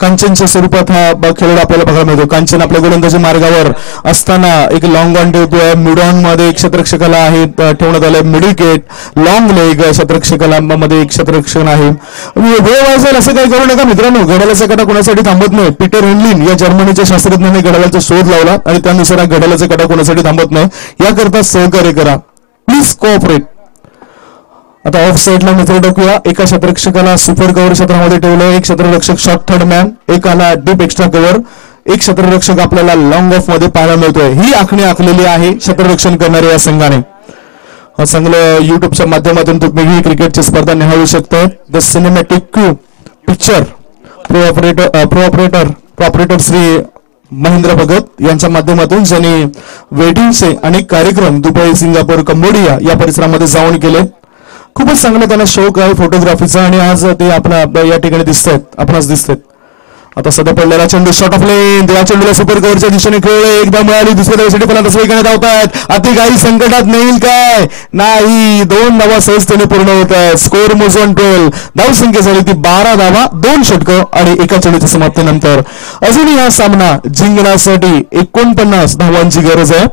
कांचनच्या स्वरूपात हा खेळाडू आपल्याला बघायला मिळतो. कांचन आपल्या गोलंदाजी मार्गावर असताना एक लॉंग ऑन ठेवतोय. मिड ऑन मध्ये एक क्षेत्ररक्षकाला आहे ठेवण्यात आलं. मिडल केट लॉंग लेग क्षेत्ररक्षकाला मध्ये एक क्षेत्ररक्षण आहे. वेळ वाजेल असं काही करू नका मित्रांनो. घड्याळाचा काटा कोणासाठी थांबत नाही. पीटर हेनलिन या जर्मनीच्या शास्त्रज्ञाने घड्याळाचा शोध लावला आणि त्यानुसार घड्याळाचा काटा कोणासाठी थांबत नाही. याकरता सहकार्य करा प्लीज, कोऑपरेट. आता ऑफ साईडला मित्र टाकूया. एका क्षेत्ररक्षकाला सुपर कव्हर क्षेत्रामध्ये ठेवलं. एक क्षेत्ररक्षक शॉर्ट थर्ड मॅन, एकाला डीप एक्स्ट्रा कव्हर, एक क्षेत्ररक्षक आपल्याला लॉंग ऑफ मध्ये पाहायला मिळतोय. ही आखणी आखलेली आहे क्षेत्ररक्षण करणाऱ्या या संघाने. चांगलं युट्यूबच्या माध्यमातून तुम्ही ही क्रिकेटची स्पर्धा निहाळू शकता. The cinematic picture proprietor Shri Mahendra Bhagat यांच्या माध्यमातून ज्यांनी वेडिंगचे अनेक कार्यक्रम दुबई, सिंगापूर, कंबोडिया या परिसरामध्ये जाऊन केले. खूपच चांगला त्यांना शौक आहे फोटोग्राफीचा आणि आज ते आपल्या या ठिकाणी दिसतात, आपणास दिसतात. आता सध्या पडलेला चेंडू शॉट ऑफ लेन, त्या चेंडूला सुपर कव्हरच्या दिशेने खेळले. एकदा मिळाली, दुसऱ्या धावेसाठी फलंदाज वेगाने धावतायत. अति काही संकटात नेईल काय नाही. 2 धावा सहजतेने पूर्ण होत आहेत. स्कोर मोजून 12 धावसंख्या झाली ती 12 धावा, 2 षटकं आणि एका चेंडूच्या समाप्तीनंतर अजूनही हा सामना जिंकण्यासाठी 49 धावांची गरज आहे.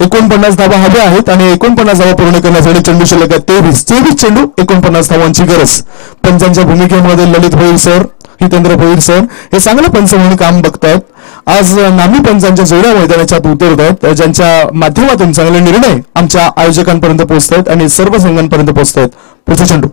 49 धावा हव्या आहेत आणि 49 धावा पूर्ण करण्यासाठी चेंडू शिल्लक आहे 23 चेंडू, 49 धावांची गरज. पंचांच्या भूमिकेमध्ये ललित भोईर सर, हितेंद्र भोईर सर हे चांगलं पंच म्हणून काम बघतायत. आज नामी पंचांच्या जोड्या मैदानाच्या आत उतरत आहेत, ज्यांच्या माध्यमातून चांगले निर्णय आमच्या आयोजकांपर्यंत पोहोचतायत आणि सर्व संघांपर्यंत पोहोचतायत. पुढचा चेंडू,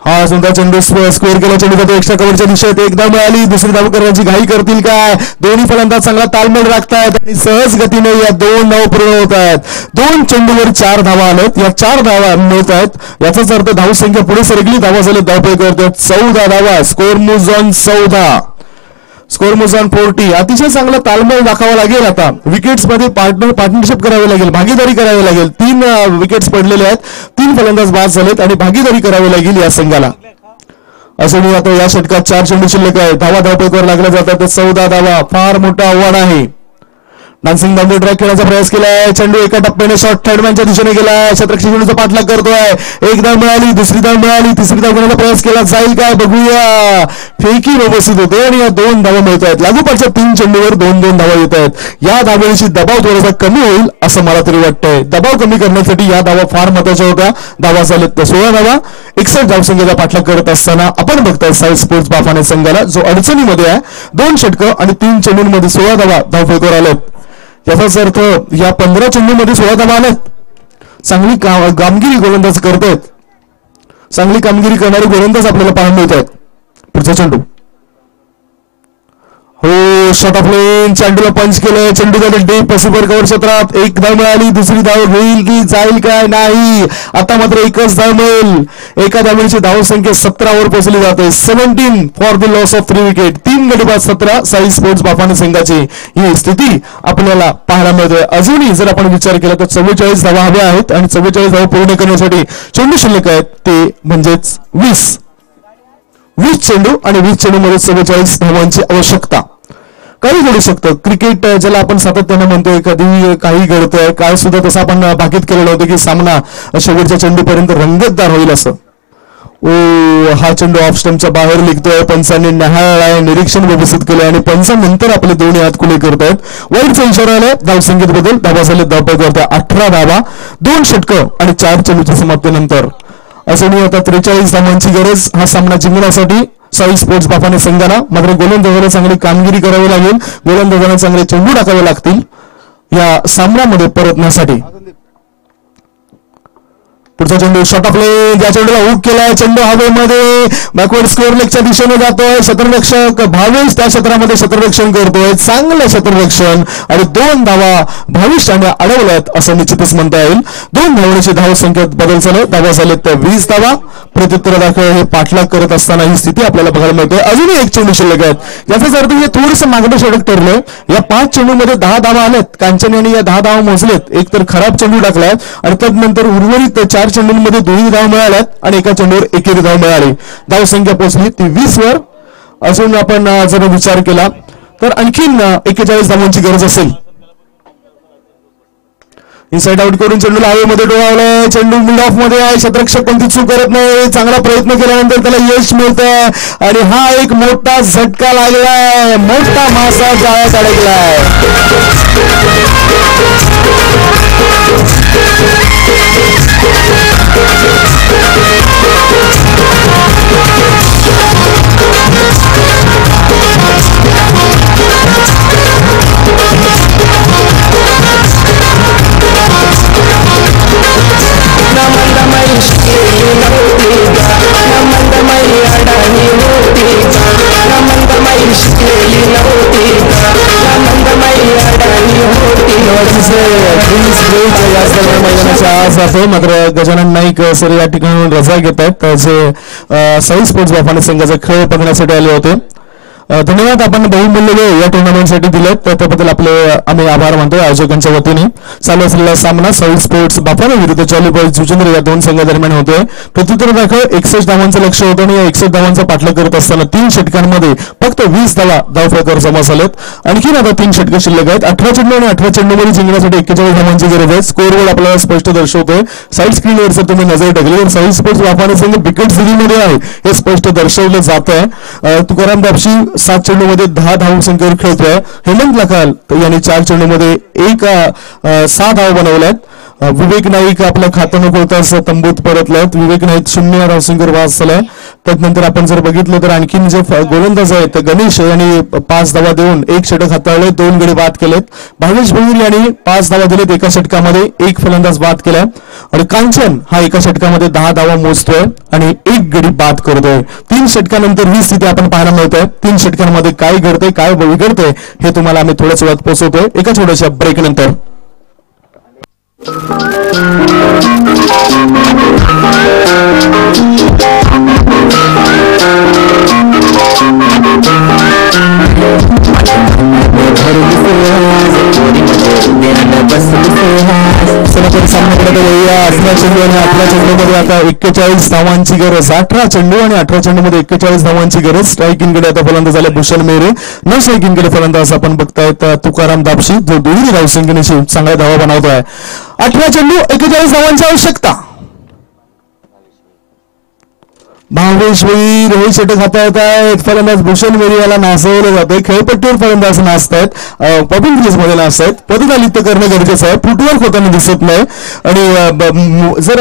हा सुंदर चेंडू स्क्वेअर केला. चेंडू जातो एक्स्ट्रा कव्हरच्या दिशेत. एकदा मिळाली, दुसरी धाव करण्याची घाई करतील काय. दोन्ही फलंदाज चांगला तालमेल राखतायत आणि सहज गतीने या 2 धावा पूर्ण होत आहेत. 2 चेंडूवर 4 धावा आल्यात. या 4 धावा मिळत आहेत. याचाच अर्थ धावसंख्या पुढे सरकली. धावा झाले धावपैकी करतात 14 धावा. Score moves on 14, score moves on 40. अतिशय चांगला तालमेल दाखवावा लागेल. आता विकेट्स मध्ये पार्टनरशिप करावी लागेल, भागीदारी करावी लागेल. 3 विकेट्स पडलेले आहेत, 3 फलंदाज बाद झालेत आणि भागीदारी करावी लागेल या संघाला. असं आता या षटकात 4 चेंडू शिल्लक आहेत. धावा धावपैकीवर लागल्या जातात 14 धावा. फार मोठं आव्हान आहे. डान्सिंग बाउंड्री ट्रॅक खेळण्याचा प्रयास केलाय. चेंडू एका टप्प्याने शॉर्ट थर्डमॅनच्या दिशेने गेलाय. क्षेत्ररक्षक चेंडूचा पाठलाग करतोय. एक धाव मिळाली, दुसरी धाव मिळाली, तिसरी धाव घेण्याचा प्रयास केला जाईल काय बघूया. फेकी व्यवस्थित होते आणि या 2 धावा मिळत आहेत. लागोपाठच्या 3 चेंडूवर 2-2 धावा येत आहेत. या धावेची दबाव थोडासा कमी होईल असं मला तरी वाटतंय. दबाव कमी करण्यासाठी या धावा फार महत्वाच्या होत्या. धावा झालेत 16 धावा. 61 धावसंख्येचा पाठलाग करत असताना आपण बघताय साई स्पोर्ट्स बाफाने संघाला जो अडचणीमध्ये आहे. 2 षटकं आणि 3 चेंडूंमध्ये 16 धावा धावफलकावर आलेत. याचाच अर्थ या 15 चेंडूमध्ये 16 धावा आल्यात. चांगली कामगिरी गोलंदाज करतायत. चांगली कामगिरी करणारे गोलंदाज आपल्याला पाहायला मिळत आहेत. पुढचा चेंडू, हो शॉट ऑफ लेन. चेंडूला पंच केलं. चेंडू झाले डीप सुपर कव्हर क्षेत्रात. 1 धाव मिळाली, दुसरी धाव घेईल की जाईल काय नाही. आता मात्र 1च धाव मिळेल. एका धावेची धावसंख्या 17 वर पोहोचली जाते. 17 for the loss of 3 wicket. 3 गडी बाद 17 साई स्पोर्ट्स बाफाने संघाची ही स्थिती आपल्याला पाहायला मिळते. अजूनही जर आपण विचार केला तर 44 धावा हव्या आहेत आणि 44 धावा पूर्ण करण्यासाठी चेंडू शिल्लक आहेत ते म्हणजेच 20 चेंडू आणि 20 चेंडूमध्ये 44 धावांची आवश्यकता. काही घडू शकतं. क्रिकेट ज्याला आपण सातत्याने म्हणतोय, कधी काही घडतंय काय सुद्धा तसं आपण भाकीत केलेलं होतं की सामना शेवटच्या चेंडूपर्यंत रंगतदार होईल असं. हा चेंडू ऑफ स्टंपच्या बाहेर निघतोय. पंचांनी न्याहाळलाय, निरीक्षण व्यवस्थित केलंय आणि पंचानंतर आपले दोन्ही हात खुले करतायत. वाईटचा इशारा आलाय. धावसंख्येत बदल. धावा झाले धावपैकी 18 धावा, 2 षटकं आणि 4 चेंडूच्या समाप्तीनंतर अजूनही आता 43 धावांची गरज हा सामना जिंकण्यासाठी साई स्पोर्ट्स बाफाने संघाला. मात्र गोलंदाजाला चांगली कामगिरी करावी लागेल. गोलंदाजाला चांगले चेंडू टाकावे लागतील या सामन्यामध्ये परतण्यासाठी. पुढचा चेंडू शॉट ऑफ लेग, या चेंडूला हुक केलाय, चेंडू हवेमध्ये बॅकवर्ड स्कोअर लेगच्या दिशेने जातोय, क्षेत्ररक्षक भावेश त्या क्षेत्रामध्ये क्षेत्ररक्षण करतोय, चांगलं क्षेत्ररक्षण आणि 2 धावा भावेश याने अडवल्यात असं निश्चितच म्हणता येईल. 2 धावण्याची धाव संख्येत बदल झाले, धावा झालेत 20 धावा. प्रत्युत्तर दाखल हे पाठलाग करत असताना ही स्थिती आपल्याला बघायला मिळते. अजूनही एक चेंडू शिल्लक आहेत, याचाच अर्थ हे थोडंसं मागणं षटक ठरलंय. या 5 चेंडूमध्ये 10 धावा आल्यात, कांचन यांनी या 10 धावा मोजलेत, एक तर खराब चेंडू टाकलाय आणि त्यानंतर उर्वरित 4 चेंडूंमध्ये 2 धाव मिळाल्यात आणि एका चेंडूवर 1 धाव मिळाली. धाव संख्या पोहोचली ती 20 वर. अजून आपण जर विचार केला तर आणखीन 41 धावांची गरज असेल. इनसाइड आउट करून चेंडूला हवेमध्ये डोळावलाय, चेंडू मिड ऑफ मध्ये आहे, क्षेत्ररक्षक कोणती चूक करत नाही, चांगला प्रयत्न केल्यानंतर त्याला यश मिळतंय आणि हा एक मोठा झटका लागलाय, मोठा मासा जाळ्यात अडकलाय. मात्र गजानन नाईक सर या ठिकाणी रजा घेत आहेत, जे साई स्पोर्ट्स बाफाने संघाचा खेळ बघण्यासाठी आले होते. धन्यवाद आपण बहुमूल्य वेळ या टुर्नामेंटसाठी दिलेत, त्याबद्दल आपले आम्ही आभार मानतो आयोजकांच्या वतीने. चालू असलेला सामना साई स्पोर्ट्स बाफाने विरुद्ध चार्ली बॉयज जुचंद्र या 2 संघादरम्यान होतोय. प्रत्युत्तर दाखल 61 धावांचं लक्ष होतं आणि या 61 धावांचा पाठलाग करत असताना 3 षटकांमध्ये फक्त 20 धावा धावफलकावर जमा झालेत. आणखीन आता 3 षटकं शिल्लक आहेत. 18 चेंडू आणि 18 चेंडूमध्ये जिंकण्यासाठी 41 धावांची गरज आहे. स्कोअरवर आपल्याला स्पष्ट दर्शवतोय. साईड स्क्रीनवर जर तुम्ही नजर टाकली तर साई स्पोर्ट्स बाफाने संघ बिकट स्थितीमध्ये आहे हे स्पष्ट दर्शवलं जात आहे. तुकाराम दापशी 7 चेंडूमध्ये 10 धाव संख्येवर खेळतोय. हेमंत लखाल यांनी 4 चेंडूमध्ये 6 धाव बनवल्यात. विवेक नाईक आपलं खातं न खोलताच तंबूत परतलेत. विवेक नाईक 0 धावसंख्येवर वास झालाय. त्यानंतर आपण जर बघितलं तर आणखीन जे गोलंदाज आहेत गणेश यांनी 5 धावा देऊन 1 षटक हाताळले, 2 गडी बाद केलेत. भावेश भोईर यांनी 5 धावा दिलेत, एका षटकामध्ये 1 फलंदाज बाद केलाय आणि कांचन हा एका षटकामध्ये 10 धावा मोजतोय आणि 1 गडी बाद करतोय. 3 षटकानंतर ही स्थिती आपण पाहायला मिळतोय. 3 षटकांमध्ये काय घडतंय काय बिघडतंय हे तुम्हाला आम्ही थोड्याच वेळात पोहोचवतोय एका छोट्याशा ब्रेक नंतर. आता 41 धावांची गरज. 18 चेंडू आणि 18 चेंडूमध्ये 41 धावांची गरज. स्ट्राईक इनकडे आता फलंदाज आले भूषण मेरे. न स्ट्राईक इनकडे फलंदाज आपण बघतायत तुकाराम दापशी, जो 2 धावसंख्येने चांगल्या धावा बनवतोय. 18 चेंडू 41 धावांची आवश्यकता. भावेश भोईर हे षटक हाताळत आहेत. फलंदाज भूषण मेरे याला नाचवलं जातंय. खेळपट्टीवर फलंदाज नाचतायत, पॉपिंग क्रीज मध्ये नाचतायत. पदतालित्य करणं गरजेचं आहे. फुटवर्क होताना दिसत नाही आणि जर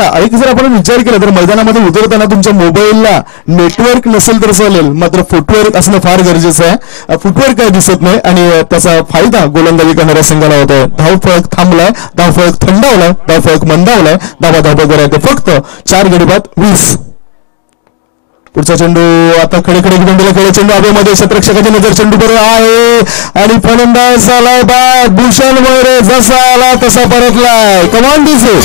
आपण विचार केला तर मैदानामध्ये उतरताना तुमच्या मोबाईलला नेटवर्क नसेल तर चालेल, मात्र फुटवर्क असणं फार गरजेचं आहे. फुटवर्क काय दिसत नाही आणि त्याचा फायदा गोलंदाजी करणाऱ्या संघाला होतोय. धावफलक थांबलाय, धावफलक थंडावलाय, धावफलक मंदावलाय, धावा करायचं. फक्त 4 गडी बाद 20. पुढचा चेंडू आता खडे बंडीला खेळ. चेंडू हवेमध्ये, क्षेत्ररक्षकाची नजर चेंडू बरोबर आहे आणि फलंदाज झालाय बाद. भूषण मोरे जसा आला तसा परतलाय. कमान दिसे.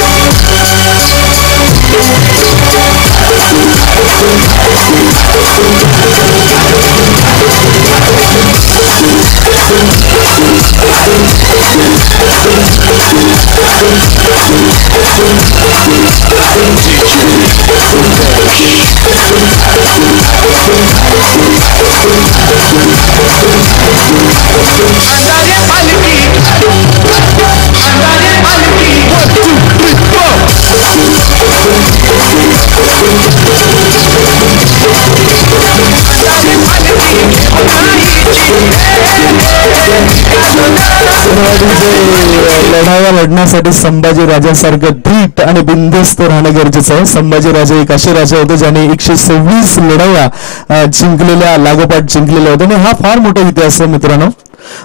लढाया लढण्यासाठी संभाजी राजासारखं धीट आणि बिनधास्त राहणं गरजेचं आहे. संभाजी राजे एक असे राजे होते ज्याने 126 लढाया जिंकलेल्या, लागोपाठ जिंकलेल्या होत्या आणि हा फार मोठा इतिहास आहे मित्रांनो.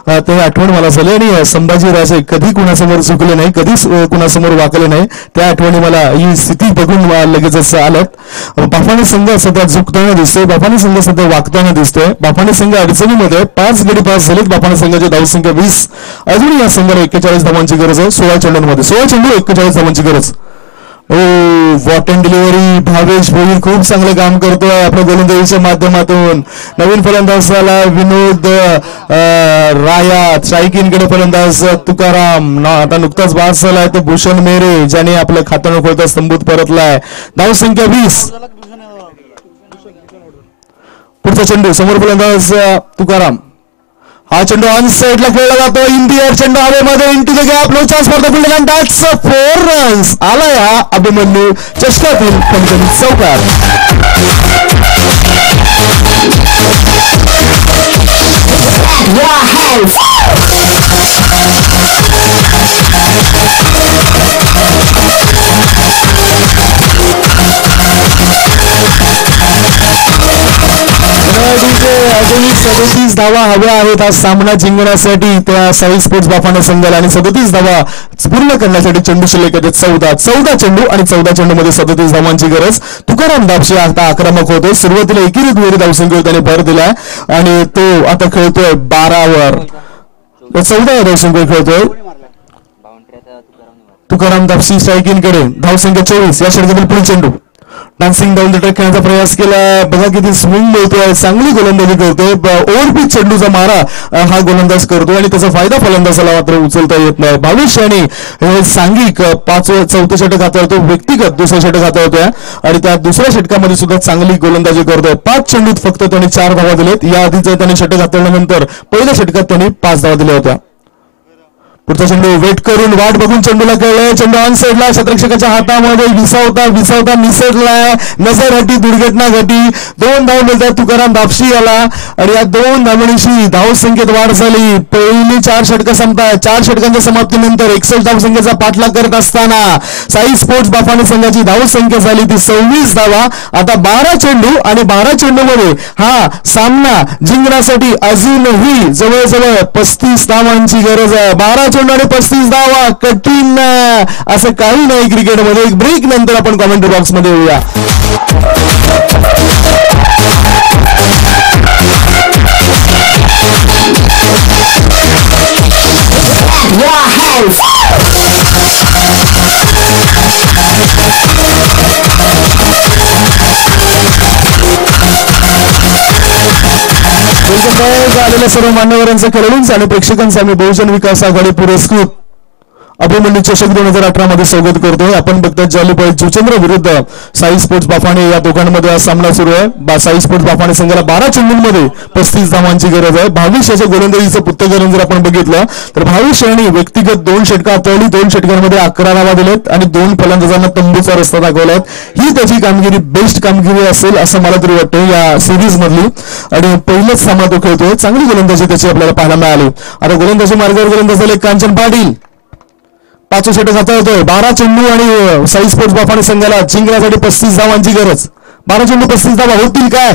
ते आठवण मला झाली. आणि संभाजीराजे कधी कुणासमोर चुकले नाही, कधीच कुणासमोर वाकले नाही. त्या आठवणी मला ही स्थिती बघून लगेचच आल्यात. बाफाने संघ सध्या झुकताना दिसतोय, बाफाने संघ सध्या वागताना दिसतोय. बाफाने संघ अडचणीमध्ये 5 गडी पास झालेत. बाफाने संघाची धावसंख्या 20. अजूनही या संघाला 41 धावांची गरज आहे. 16 चेंडूंमध्ये 16 चेंडू 41 धावांची गरज. Oh what and delivery. Bhavesh Bhoir खूप चांगलं काम करतोय आपल्या गोलंदाजीच्या माध्यमातून. नवीन फलंदाज झाला विनोद रायात. स्ट्राईकिंगकडे फलंदाज तुकाराम. आता नुकताच बाद झालाय तो भूषण मेरे, ज्याने आपलं खातं खोलता स्तंभूत परतलाय. धावसंख्या 20. पुढचा चेंडू समोर फलंदाज तुकाराम. हा चेंडू ऑन साइडला खेळला जातो. इन दी एअर चेंडू हवेमध्ये into the gap. No chance for the field and that's 4 runs. आला या अभिमन्यू चषकातील पंचम चौकार. अजूनही 37 धावा हव्या आहेत हा सामना जिंकण्यासाठी त्या साई स्पोर्ट्स बाफाने संघाला. आणि 37 धावा पूर्ण करण्यासाठी चेंडू शिल्लक आहेत 14 चेंडू आणि 14 चेंडूमध्ये 37 धावांची गरज. तुकाराम दाबशी आता आक्रमक होतोय. सुरुवातीला एकेरी दुहेरी धावसंख्येवर त्याने भर दिलाय आणि तो आता खेळतोय 12वर. 14 धावसंख्येवर खेळतोय. तुकाराम दाबशी स्ट्राईकिंगकडे. धावसंख्या 24. या षटकातील पुढील चेंडू डान्सिंग डाऊन द ट्रॅक खेळण्याचा प्रयास केला. बघा किती स्विंग मिळतोय. चांगली गोलंदाजी करतोय. ओव्हरपिच चेंडूचा मारा हा गोलंदाज करतोय आणि त्याचा फायदा फलंदाजाला मात्र उचलता येत नाही. भविष्याने सांघिक 4थं षटक हाताळतो. व्यक्तिगत 2रं षटक हाताळतोय आणि त्या 2ऱ्या षटकामध्ये सुद्धा चांगली गोलंदाजी करतोय. 5 चेंडूत फक्त त्याने 4 धावा दिलेत. या आधीच त्याने षटक हाताळल्यानंतर पहिल्या षटकात त्यांनी 5 धावा दिल्या होत्या. पुढचा चेंडू वेट करून वाट बघून चेंडूला खेळलाय. चेंडू ऑन साइडला क्षेत्ररक्षकाच्या हातामध्ये विसावता मिसळलाय. नजर हटी, दुर्घटना घटी. 2 धाव मिळतात तुकाराम दाबशी याला आणि या 2 धावणीशी धावसंख्येत वाढ झाली. पहिली 4 षटकं संपतात. 4 षटकांच्या समाप्तीनंतर 61 धावसंख्येचा पाठलाग करत असताना साई स्पोर्ट्स बाफाने संघाची धावसंख्या झाली ती 26 धावा. आता 12 चेंडू आणि 12 चेंडूमध्ये हा सामना जिंकण्यासाठी अजूनही जवळजवळ 35 धावांची गरज आहे. 12 चेंडू आणि 35 धावा. कठीण असं काही नाही क्रिकेटमध्ये. एक ब्रेक नंतर आपण कमेंट्री बॉक्स मध्ये येऊया. आलेल्या सर्व मान्यवरांचं खेळाडूंचं आणि प्रेक्षकांचं आम्ही बहुजन विकास आघाडी पुरस्कृत अभिमन्यू चषक 2018 मध्ये स्वागत करतोय. आपण बघतात जालीपाई जुचंद्र विरुद्ध साई स्पोर्ट्स बाफाने या दोघांमध्ये हा सामना सुरू आहे. साई स्पोर्ट्स बाफाने संघाला 12 चेंडूंमध्ये 35 धावांची गरज आहे. 22 याच्या गोलंदाजीचं पुस्तकरण जर आपण बघितलं तर 22 यांनी व्यक्तिगत 2 षटकं हाताळली. 2 षटकांमध्ये 11 धावा दिलेत आणि 2 फलंदाजांना तंबूचा रस्ता दाखवलाय. ही त्याची कामगिरी बेस्ट कामगिरी असेल असं मला तरी वाटतं या सिरीज मधली. आणि पहिलेच सामना तो खेळतोय. चांगली गोलंदाजी त्याची आपल्याला पाहायला मिळाली. आता गोलंदाजी मार्गावर गोलंदाज झाले कांचन पाटील. 5 षटक हाताळतोय. 12 चेंडू आणि साई स्पोर्ट्स बाफाने संघाला जिंकण्यासाठी 35 धावांची गरज. 12 चेंडू 35 धावा होतील काय?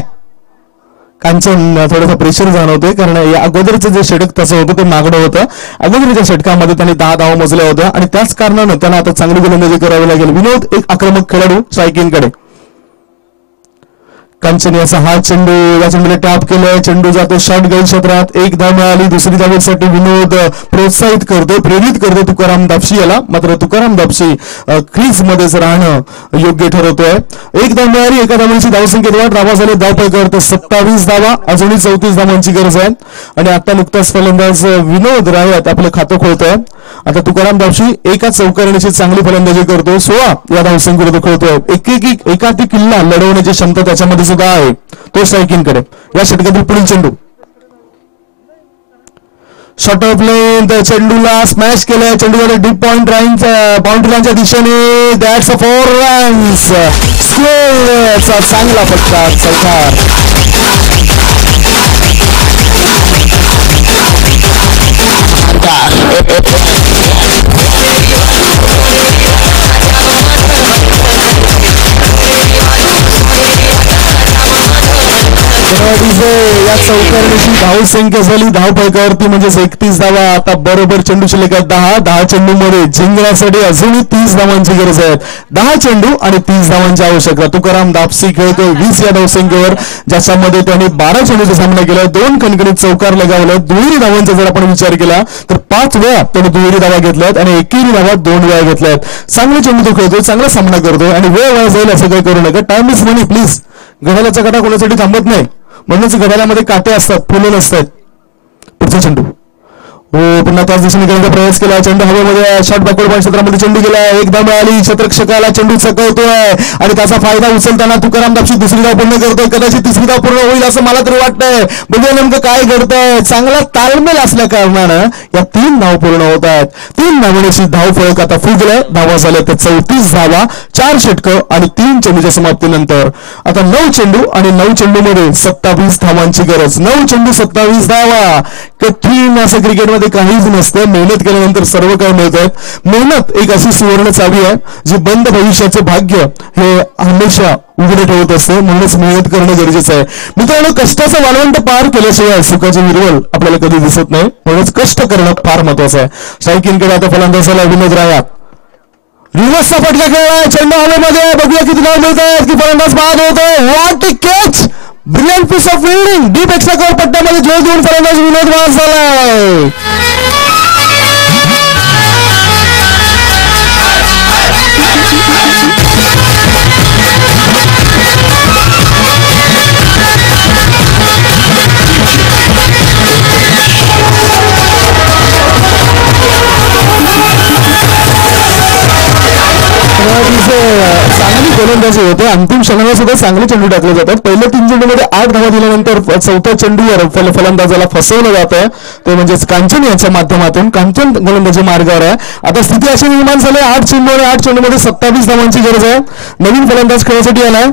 कांचन थोडासा प्रेशर जाणवतोय कारण या अगोदरचं जे षटक तसं होतं ते मागणं होतं. अगोदरच्या षटकामध्ये त्यांनी 10 धावा मोजल्या होत्या आणि त्याच कारणानं त्यांना आता चांगली गोलंदाजी करावी लागेल. विनोद एक आक्रमक खेळाडू स्ट्राईकिंगकडे. कांचन याचा हा चेंडू या चेंडूला टॅप केलाय. चेंडू जातो शॉर्ट गाईड क्षेत्रात. 1 धाव मिळाली. 2री धावेसाठी विनोद प्रोत्साहित करतो, प्रेरित करतो तुकाराम दाबशी याला. मात्र तुकाराम दाबशी क्रीज मध्येच राहणं योग्य ठरवतोय. 1 धाव मिळाली. एका धावणीची धावसंख्येत वाढ. धावा झाले धावपैकी तर 27 धावा. अजूनही 34 धावांची गरज आहे. आणि आता नुकताच फलंदाज विनोद रायत आपलं खातं खोलतोय. आता तुकाराम दाबशी एका चौकारणीची चांगली फलंदाजी करतो. 16 या धावसंख्येवर तो खेळतोय. एकाधिक किल्ला लढवण्याची क्षमता त्याच्यामध्ये सुद्धा आहे. तो स्ट्राईकिंगकडे. या षटकातील पुढील चेंडू शॉर्ट ऑफ लेंथ. चेंडूला स्मॅश केलाय. चेंडूला डीप पॉइंट बाउंड्री लाईनच्या दिशेने. That's 4 runs. स्क्वेअरचा चांगला फटका. चौकार. या चौकारणीची धाव संख्या झाली धावफलकावरती म्हणजेच 31 धावा. आता बरोबर चेंडू शिल्लक आहेत 10 चेंडूमध्ये जिंकण्यासाठी अजूनही 30 धावांची गरज आहे. 10 चेंडू आणि 30 धावांची आवश्यकता. तुकाराम दापसी खेळतोय 20 या धावसंख्येवर, ज्याच्यामध्ये त्याने 12 चेंडूचा सामना केला, 2 कणकणीत चौकार लगावलाय. दुहेरी धावांचा जर आपण विचार केला तर 5 वेळा त्याने दुहेरी धावा घेतल्यात आणि एकेरी धावा 2 वेळा घेतल्यात. चांगले चेंडू तो खेळतोय, चांगला सामना करतोय आणि वेळ वाया जाईल असं काही करू नका. Time is money please. घड्याळाचा काटा कोणासाठी थांबत नाही, म्हणूनच घड्याळामध्ये काटे असतात, फुलं नसतात. पुढचा चेंडू हो पुन्हा त्याच दिशेने खेळण्याचा प्रयास केला. चेंडू हवेमध्ये शॉट बॅकवर्ड पॉईंट क्षेत्रामध्ये चेंडू गेला. एकदा मिळाली क्षेत्ररक्षकाला, चेंडू चकवतोय आणि त्याचा फायदा उचलताना तुकाराम दापशी दुसरी धाव पूर्ण करतोय. कदाचित तिसरी धाव पूर्ण होईल असं मला तरी वाटतंय. बघूया नेमकं काय घडतंय. चांगला ताळमेळ असल्या कारणानं या 3 धाव पूर्ण होत आहेत. 3 धावण्याची धाव फलक आता फुगलाय. धावा झाल्या तर 34 धावा, 4 षटकं आणि 3 चेंडूच्या समाप्तीनंतर आता 9 चेंडू आणि 9 चेंडूमध्ये 27 धावांची गरज. 9 चेंडू 27 धावा. कठीण असं क्रिकेटमध्ये काहीच नसतं. मेहनत केल्यानंतर सर्व काही मिळतं. मेहनत एक अशी सुवर्ण चावी आहे जी बंद भविष्याचे भाग्य हे हमेशा उघडे ठेवत असते. म्हणूनच मेहनत करणं गरजेचं आहे. मित्रांनो, कष्टाचं वाळवंट पार केल्याशिवाय सुखाचे विरवल आपल्याला कधी दिसत नाही. म्हणूनच कष्ट करणं फार महत्वाचं आहे. स्ट्राईक इनकडे आता फलंदाजाला विनोद राया. रिव्हर्सचा फटका खेळलाय, चेंडू हवेमध्ये. बघूया किती धाव मिळत आहेत की फलंदाज बाद होतोय. What a catch, brilliant piece of fielding. Deep extra cover पट्ट्यामध्ये झेल देऊन फलंदाज विनोद बाद झालाय. चांगली गोलंदाजी होते. अंतिम क्षणाला सुद्धा चांगले चेंडू टाकले जातात. पहिल्या 3 चेंडूमध्ये 8 धावा दिल्यानंतर 4थ्या चेंडूवर फलंदाजाला फसवलं जातं. ते म्हणजेच कांचन यांच्या माध्यमातून. कांचन गोलंदाजी मार्गावर आहे. आता स्थिती अशी निर्माण झाली, 8 चेंडू आणि 8 चेंडूमध्ये 27 धावांची गरज आहे. नवीन फलंदाज खेळण्यासाठी आलाय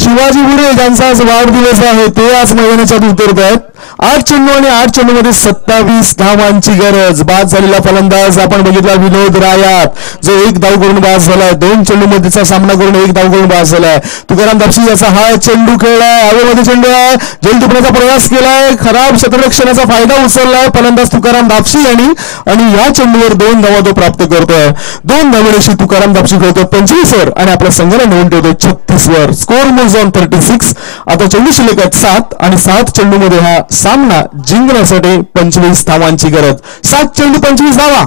शिवाजी बुरे, ज्यांचा आज वाढदिवस आहे. ते आज मैदानाच्या उतरत आहेत. 8 चेंडू आणि 8 चेंडूमध्ये 27 धावांची गरज. बाद झालेला फलंदाज आपण बघितला विनोद रायात, जो 1 धाव करून बाद झालाय. 2 चेंडूमध्येचा सामना करून 1 धाव करून बाद झालाय. तुकाराम दापशी याचा हा चेंडू खेळलाय, हवेमध्ये चेंडू आहे, झेल टिपण्याचा प्रयास केलाय, खराब क्षेत्ररक्षणाचा फायदा उचललाय फलंदाज तुकाराम दापशी आणि या चेंडूवर 2 धावा तो प्राप्त करतोय. 2 धावण्याशी तुकाराम दापशी खेळतोय 25 वर आणि आपल्या संघाला नेऊन ठेवतोय 36 वर. Score moves on 36. आता चेंडू शिल्लक आहेत 7 आणि 7 चेंडूमध्ये हा सामना जिंकण्यासाठी 25 धावांची गरज. 7 चेंडू 25 धावा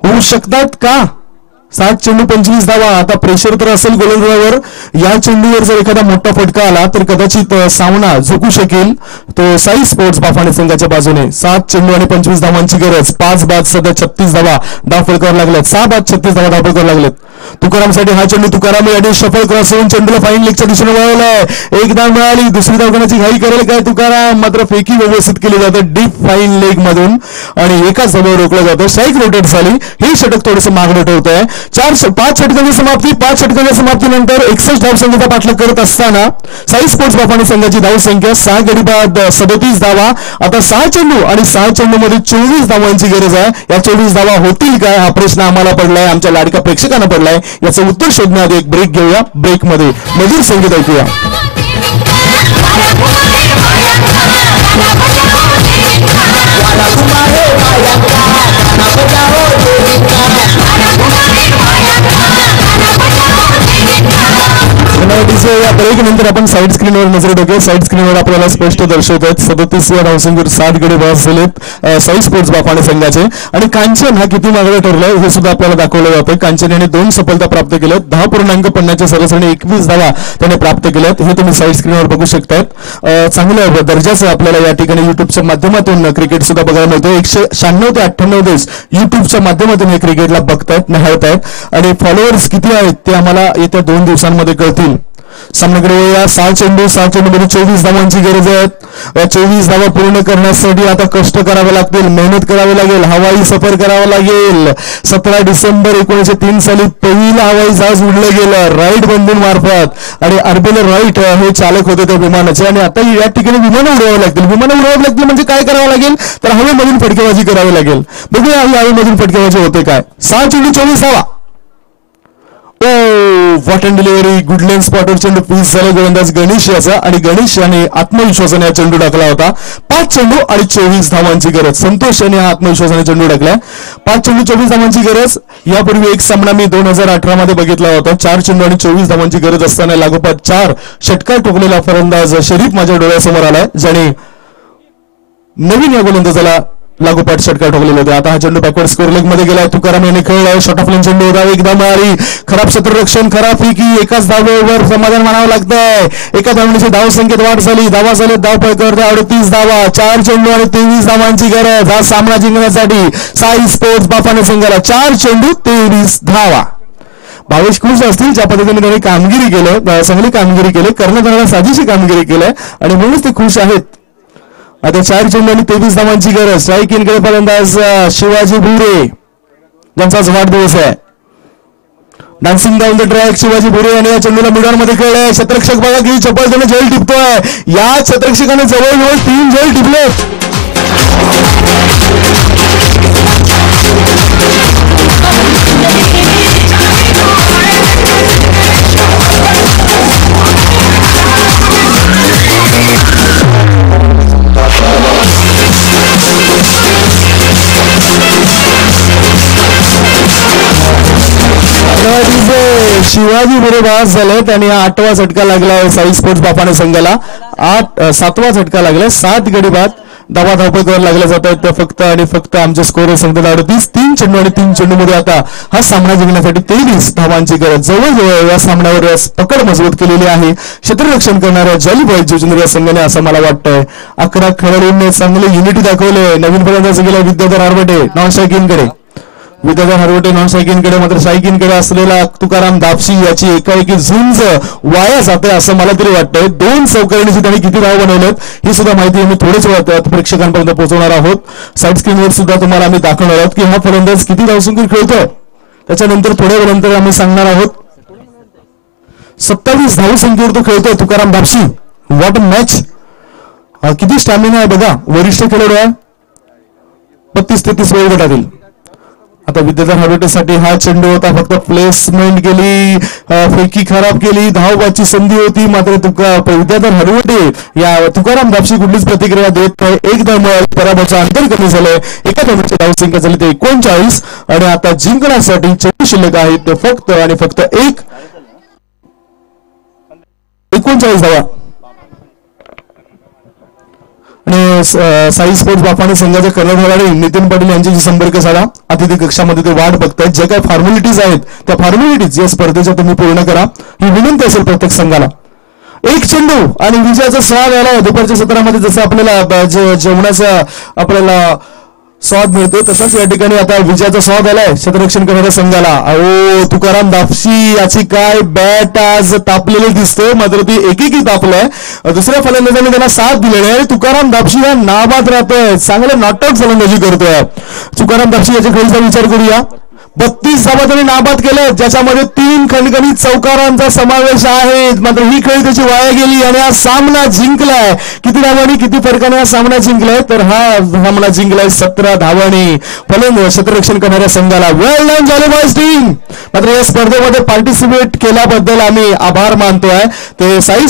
होऊ शकतात का? 7 चेंडू 25 धावा. आता प्रेशर तर असेल गोलंदाजावर. या चेंडूवर जर एखादा मोठा फटका आला तर कदाचित सामना झुकू शकेल. तो साई स्पोर्ट्स बाफाणे संघाच्या बाजूने. 7 चेंडू आणि 25 धावांची गरज. 5 बाद सध्या 36 धावा धावफलकावर लागल्यात. 6 बाद 36 धावा धावफलकावर लागलेत. तुकारामसाठी हा चेंडू तुकाराम यांनी शफल क्रॉस होऊन चेंडूला फाईन लेगच्या दिशेने वळवलाय. 1 धाव मिळाली. दुसरी धाव घेण्याची घाई करेल काय तुकाराम, मात्र फेकी व्यवस्थित केली जाते डीप फाईन लेग मधून आणि एकाच धावावर रोखलं जातं. स्ट्राईक रोटेट झाली. हे षटक थोडंसं मागणं ठेवतंय. 5 षटकांची समाप्ती. 5 षटकांच्या समाप्तीनंतर 61 धावसंख्येचा पाठलाग करत असताना साई स्पोर्ट्स बाफाणे संघाची धावसंख्या 6 गडी बाद 37 धावा. आता 6 चेंडू आणि 6 चेंडूमध्ये 24 धावांची गरज आहे. या 24 धावा होतील काय हा प्रश्न आम्हाला पडलाय, आमच्या लाडक्या प्रेक्षकांना पडलाय. याचं उत्तर शोधण्याआधी एक ब्रेक घेऊया. ब्रेकमध्ये मधुर संगीत ऐकूया. या ब्रेक नंतर आपण साईड स्क्रीनवर नजर टाकूया. साईड स्क्रीनवर आपल्याला स्पष्ट दर्शवत आहेत 37व्या धावसंख्येवर 7 गडी बाद झालेत साई स्पोर्ट्स बाफाणे संघाचे. आणि कांचन हा किती मागणं ठरलाय हे सुद्धा आपल्याला दाखवलं जातं. कांचन याने 2 सफलता प्राप्त केल्यात. 10.50च्या सरासरीने 21 धावा त्याने प्राप्त केल्यात. हे तुम्ही साईड स्क्रीनवर बघू शकतात. चांगल्या दर्जाचं आपल्याला या ठिकाणी युट्यूबच्या माध्यमातून क्रिकेट सुद्धा बघायला मिळतं. 196 ते 98 दिवस युट्यूबच्या माध्यमातून हे क्रिकेटला बघतायत, निहाळतायत आणि फॉलोअर्स किती आहेत ते आम्हाला येत्या 2 दिवसांमध्ये कळतील. सामन्याकडे या 6 चेंडूमध्ये 24 धावांची गरज आहे. या 24 धावा पूर्ण करण्यासाठी आता कष्ट करावे लागतील, मेहनत करावी लागेल, हवाई सफर करावा लागेल. 17 डिसेंबर 1903 साली पहिलं हवाई जहाज उडलं गेलं राईट बंधून मार्फत आणि आर्बेलर राईट हे चालक होते त्या विमानाचे. आणि आता या ठिकाणी विमानं उडवावी लागतील. विमानं उडवावी लागतील म्हणजे काय करावं लागेल तर हवेमधून फटकेबाजी करावी लागेल. बघूया हवेमधून फटकेबाजी होते काय. 6 चेंडू 24 धावा. वॉट अँड डिलिव्हरी गुड लेन स्पॉटवर चेंडू पीस झाला गोलंदाज गणेश याचा आणि गणेश याने आत्मविश्वासाने हा चेंडू टाकला होता. 5 चेंडू आणि 24 धावांची गरज. संतोष याने हा आत्मविश्वासाने चेंडू टाकलाय. 5 चेंडू 24 धावांची गरज. यापूर्वी एक सामना मी 2018 मध्ये बघितला होता. 4 चेंडू आणि 24 धावांची गरज असताना लागोपाठ 4 षटकार ठोकलेला फलंदाज शरीफ माझ्या डोळ्यासमोर आलाय, ज्याने नवीन या गोलंदाजाला लागोपाठ षटकार ठोकलेले होते. आता हा चेंडू बॅकवर्ड स्कोर लेग मध्ये गेलाय. तुकाराम याने खेळलाय. शॉर्ट ऑफ लाईन चेंडू होता. एकदा मारी खराब क्षेत्ररक्षण, खराब फेकी. एकाच धावेवर समाधान मानावं लागतंय. एका धावणीची धाव संख्येत वाढ झाली. धावा झाले. धाव पळकवते 38 धावा. 4 चेंडू आणि 23 धावांची गरज. हा सामना जिंकण्यासाठी साई स्पोर्ट्स बाफाने संघाला 4 चेंडू 23 धावा. भावेश खुश असतील ज्या पद्धतीने त्यांनी कामगिरी केलं, चांगली कामगिरी केली, करण्यात साजेशी कामगिरी केली आणि म्हणूनच ते खुश आहेत. आता 4 चेंडू आणि 23 धावांची गरज. स्ट्राईक इनकडे फलंदाज शिवाजी भुरे, ज्यांचा आज वाढदिवस आहे. Dancing down the track Shivaji भुरे यांनी या चेंडूला मिडॉनमध्ये खेळलाय. क्षेत्ररक्षक बघा किती चपळतेने झेल टिपतोय. या क्षेत्ररक्षकाने जवळजवळ 3 झेल टिपले. शिवाजी भुरे बाद झाले. त्यांनी 8वा झटका लागलाय साई स्पोर्ट्स बाफाने संघाला. 7वा झटका लागलाय. 7 गडी बाद. धावा धावपळीवर लागल्या जात आहेत. फक्त आणि फक्त आमचे स्कोर सांगतात 38. 3 चेंडू आणि 3 चेंडू मध्ये आता हा सामना जिंकण्यासाठी 23 धावांची गरज. जवळजवळ या सामन्यावर पकड मजबूत केलेली आहे क्षेत्ररक्षण करणाऱ्या जॉलीबॉय जुजनर या संघाने, असं मला वाटतंय. 11 खेळाडूंनी चांगले युनिटी दाखवले. नवीन फलंदाज गेला विद्याधर हरवटे नॉन स्ट्रायकिंगकडे. विद्याधर हरवटे नॉन स्ट्रायकिंगकडे. मात्र स्ट्रायकिंगकडे असलेला तुकाराम दापशी याची एकाएकी झुंज वाया जाते असं मला तरी वाटतंय. 2 चौकारणीची त्यांनी किती धाव बनवलेत ही सुद्धा माहिती आम्ही थोडेच वेळात प्रेक्षकांपर्यंत पोहोचवणार आहोत. साईड स्क्रीनवर सुद्धा तुम्हाला आम्ही दाखवणार आहोत की हा फलंदाज किती धावसंख्येत खेळतोय. त्याच्यानंतर थोड्या वेळानंतर आम्ही सांगणार आहोत. 27 धावसंख्येवर तो खेळतोय Tukaram Dapshi. What a match. किती स्टॅमिना आहे बघा. वरिष्ठ खेळाडू आहे. 32-33 वयोगटातील. आता विद्याधर हरवटेसाठी हा चेंडू होता. फक्त प्लेसमेंट केली, फेकी खराब केली, धावबाची संधी होती. मात्र विद्याधर हरवटे या तुकाराम दापशी कुठलीच प्रतिक्रिया देत नाही. एक धाव मिळाली. पराभवाचं अंतर कमी झालंय. एका धावची धावसंख्या झाली ते 39 आणि आता जिंकण्यासाठी चेंडू शिल्लक आहेत ते फक्त आणि फक्त 39 धावा. आणि साई स्पोर्ट्स बाफाने संघाचे कर्णधार नितीन पाटील यांच्याशी संपर्क साधा. अतिथी कक्षामध्ये ते वाट बघतायत. जे काही फॉर्मॅलिटीज आहेत त्या फॉर्मॅलिटीज या स्पर्धेच्या तुम्ही पूर्ण करा ही विनंती असेल प्रत्येक संघाला. 1 चेंडू आणि विजयाचा स्वाद आला. दुपारच्या सत्रामध्ये जसं आपल्याला जेवणाचा आपल्याला स्वाद मिळतो तसाच या ठिकाणी आता विजयाचा स्वाद आलाय क्षेत्ररक्षण करणाऱ्या संघाला. अहो तुकाराम दापशी याची काय बॅट आज तापलेली दिसते. मात्र ती एकेकी तापलाय. दुसऱ्या फलंदाजाने त्यांना साथ दिलेली आहे. तुकाराम दापशी हा नाबाद राहतोय. चांगलं नॉटआउट फलंदाजी करतोय. तुकाराम दापशी याच्या खेळीचा विचार करूया. 32 धावा त्यांनी नाबाद केल्या, ज्याच्यामध्ये 3 खणखणीत चौकारांचा समावेश आहे. मात्र ही खेळी त्याची वाया गेली आणि हा सामना जिंकलाय. किती धावांनी किती फरकाने हा सामना जिंकलाय तर हा सामना जिंकलाय 17 धावांनी फलंदाज क्षेत्ररक्षण करणाऱ्या संघाला. वेल डन जॉलीबॉयज टीम. मात्र या स्पर्धेमध्ये पार्टिसिपेट केल्याबद्दल आम्ही आभार मानतोय. ते साई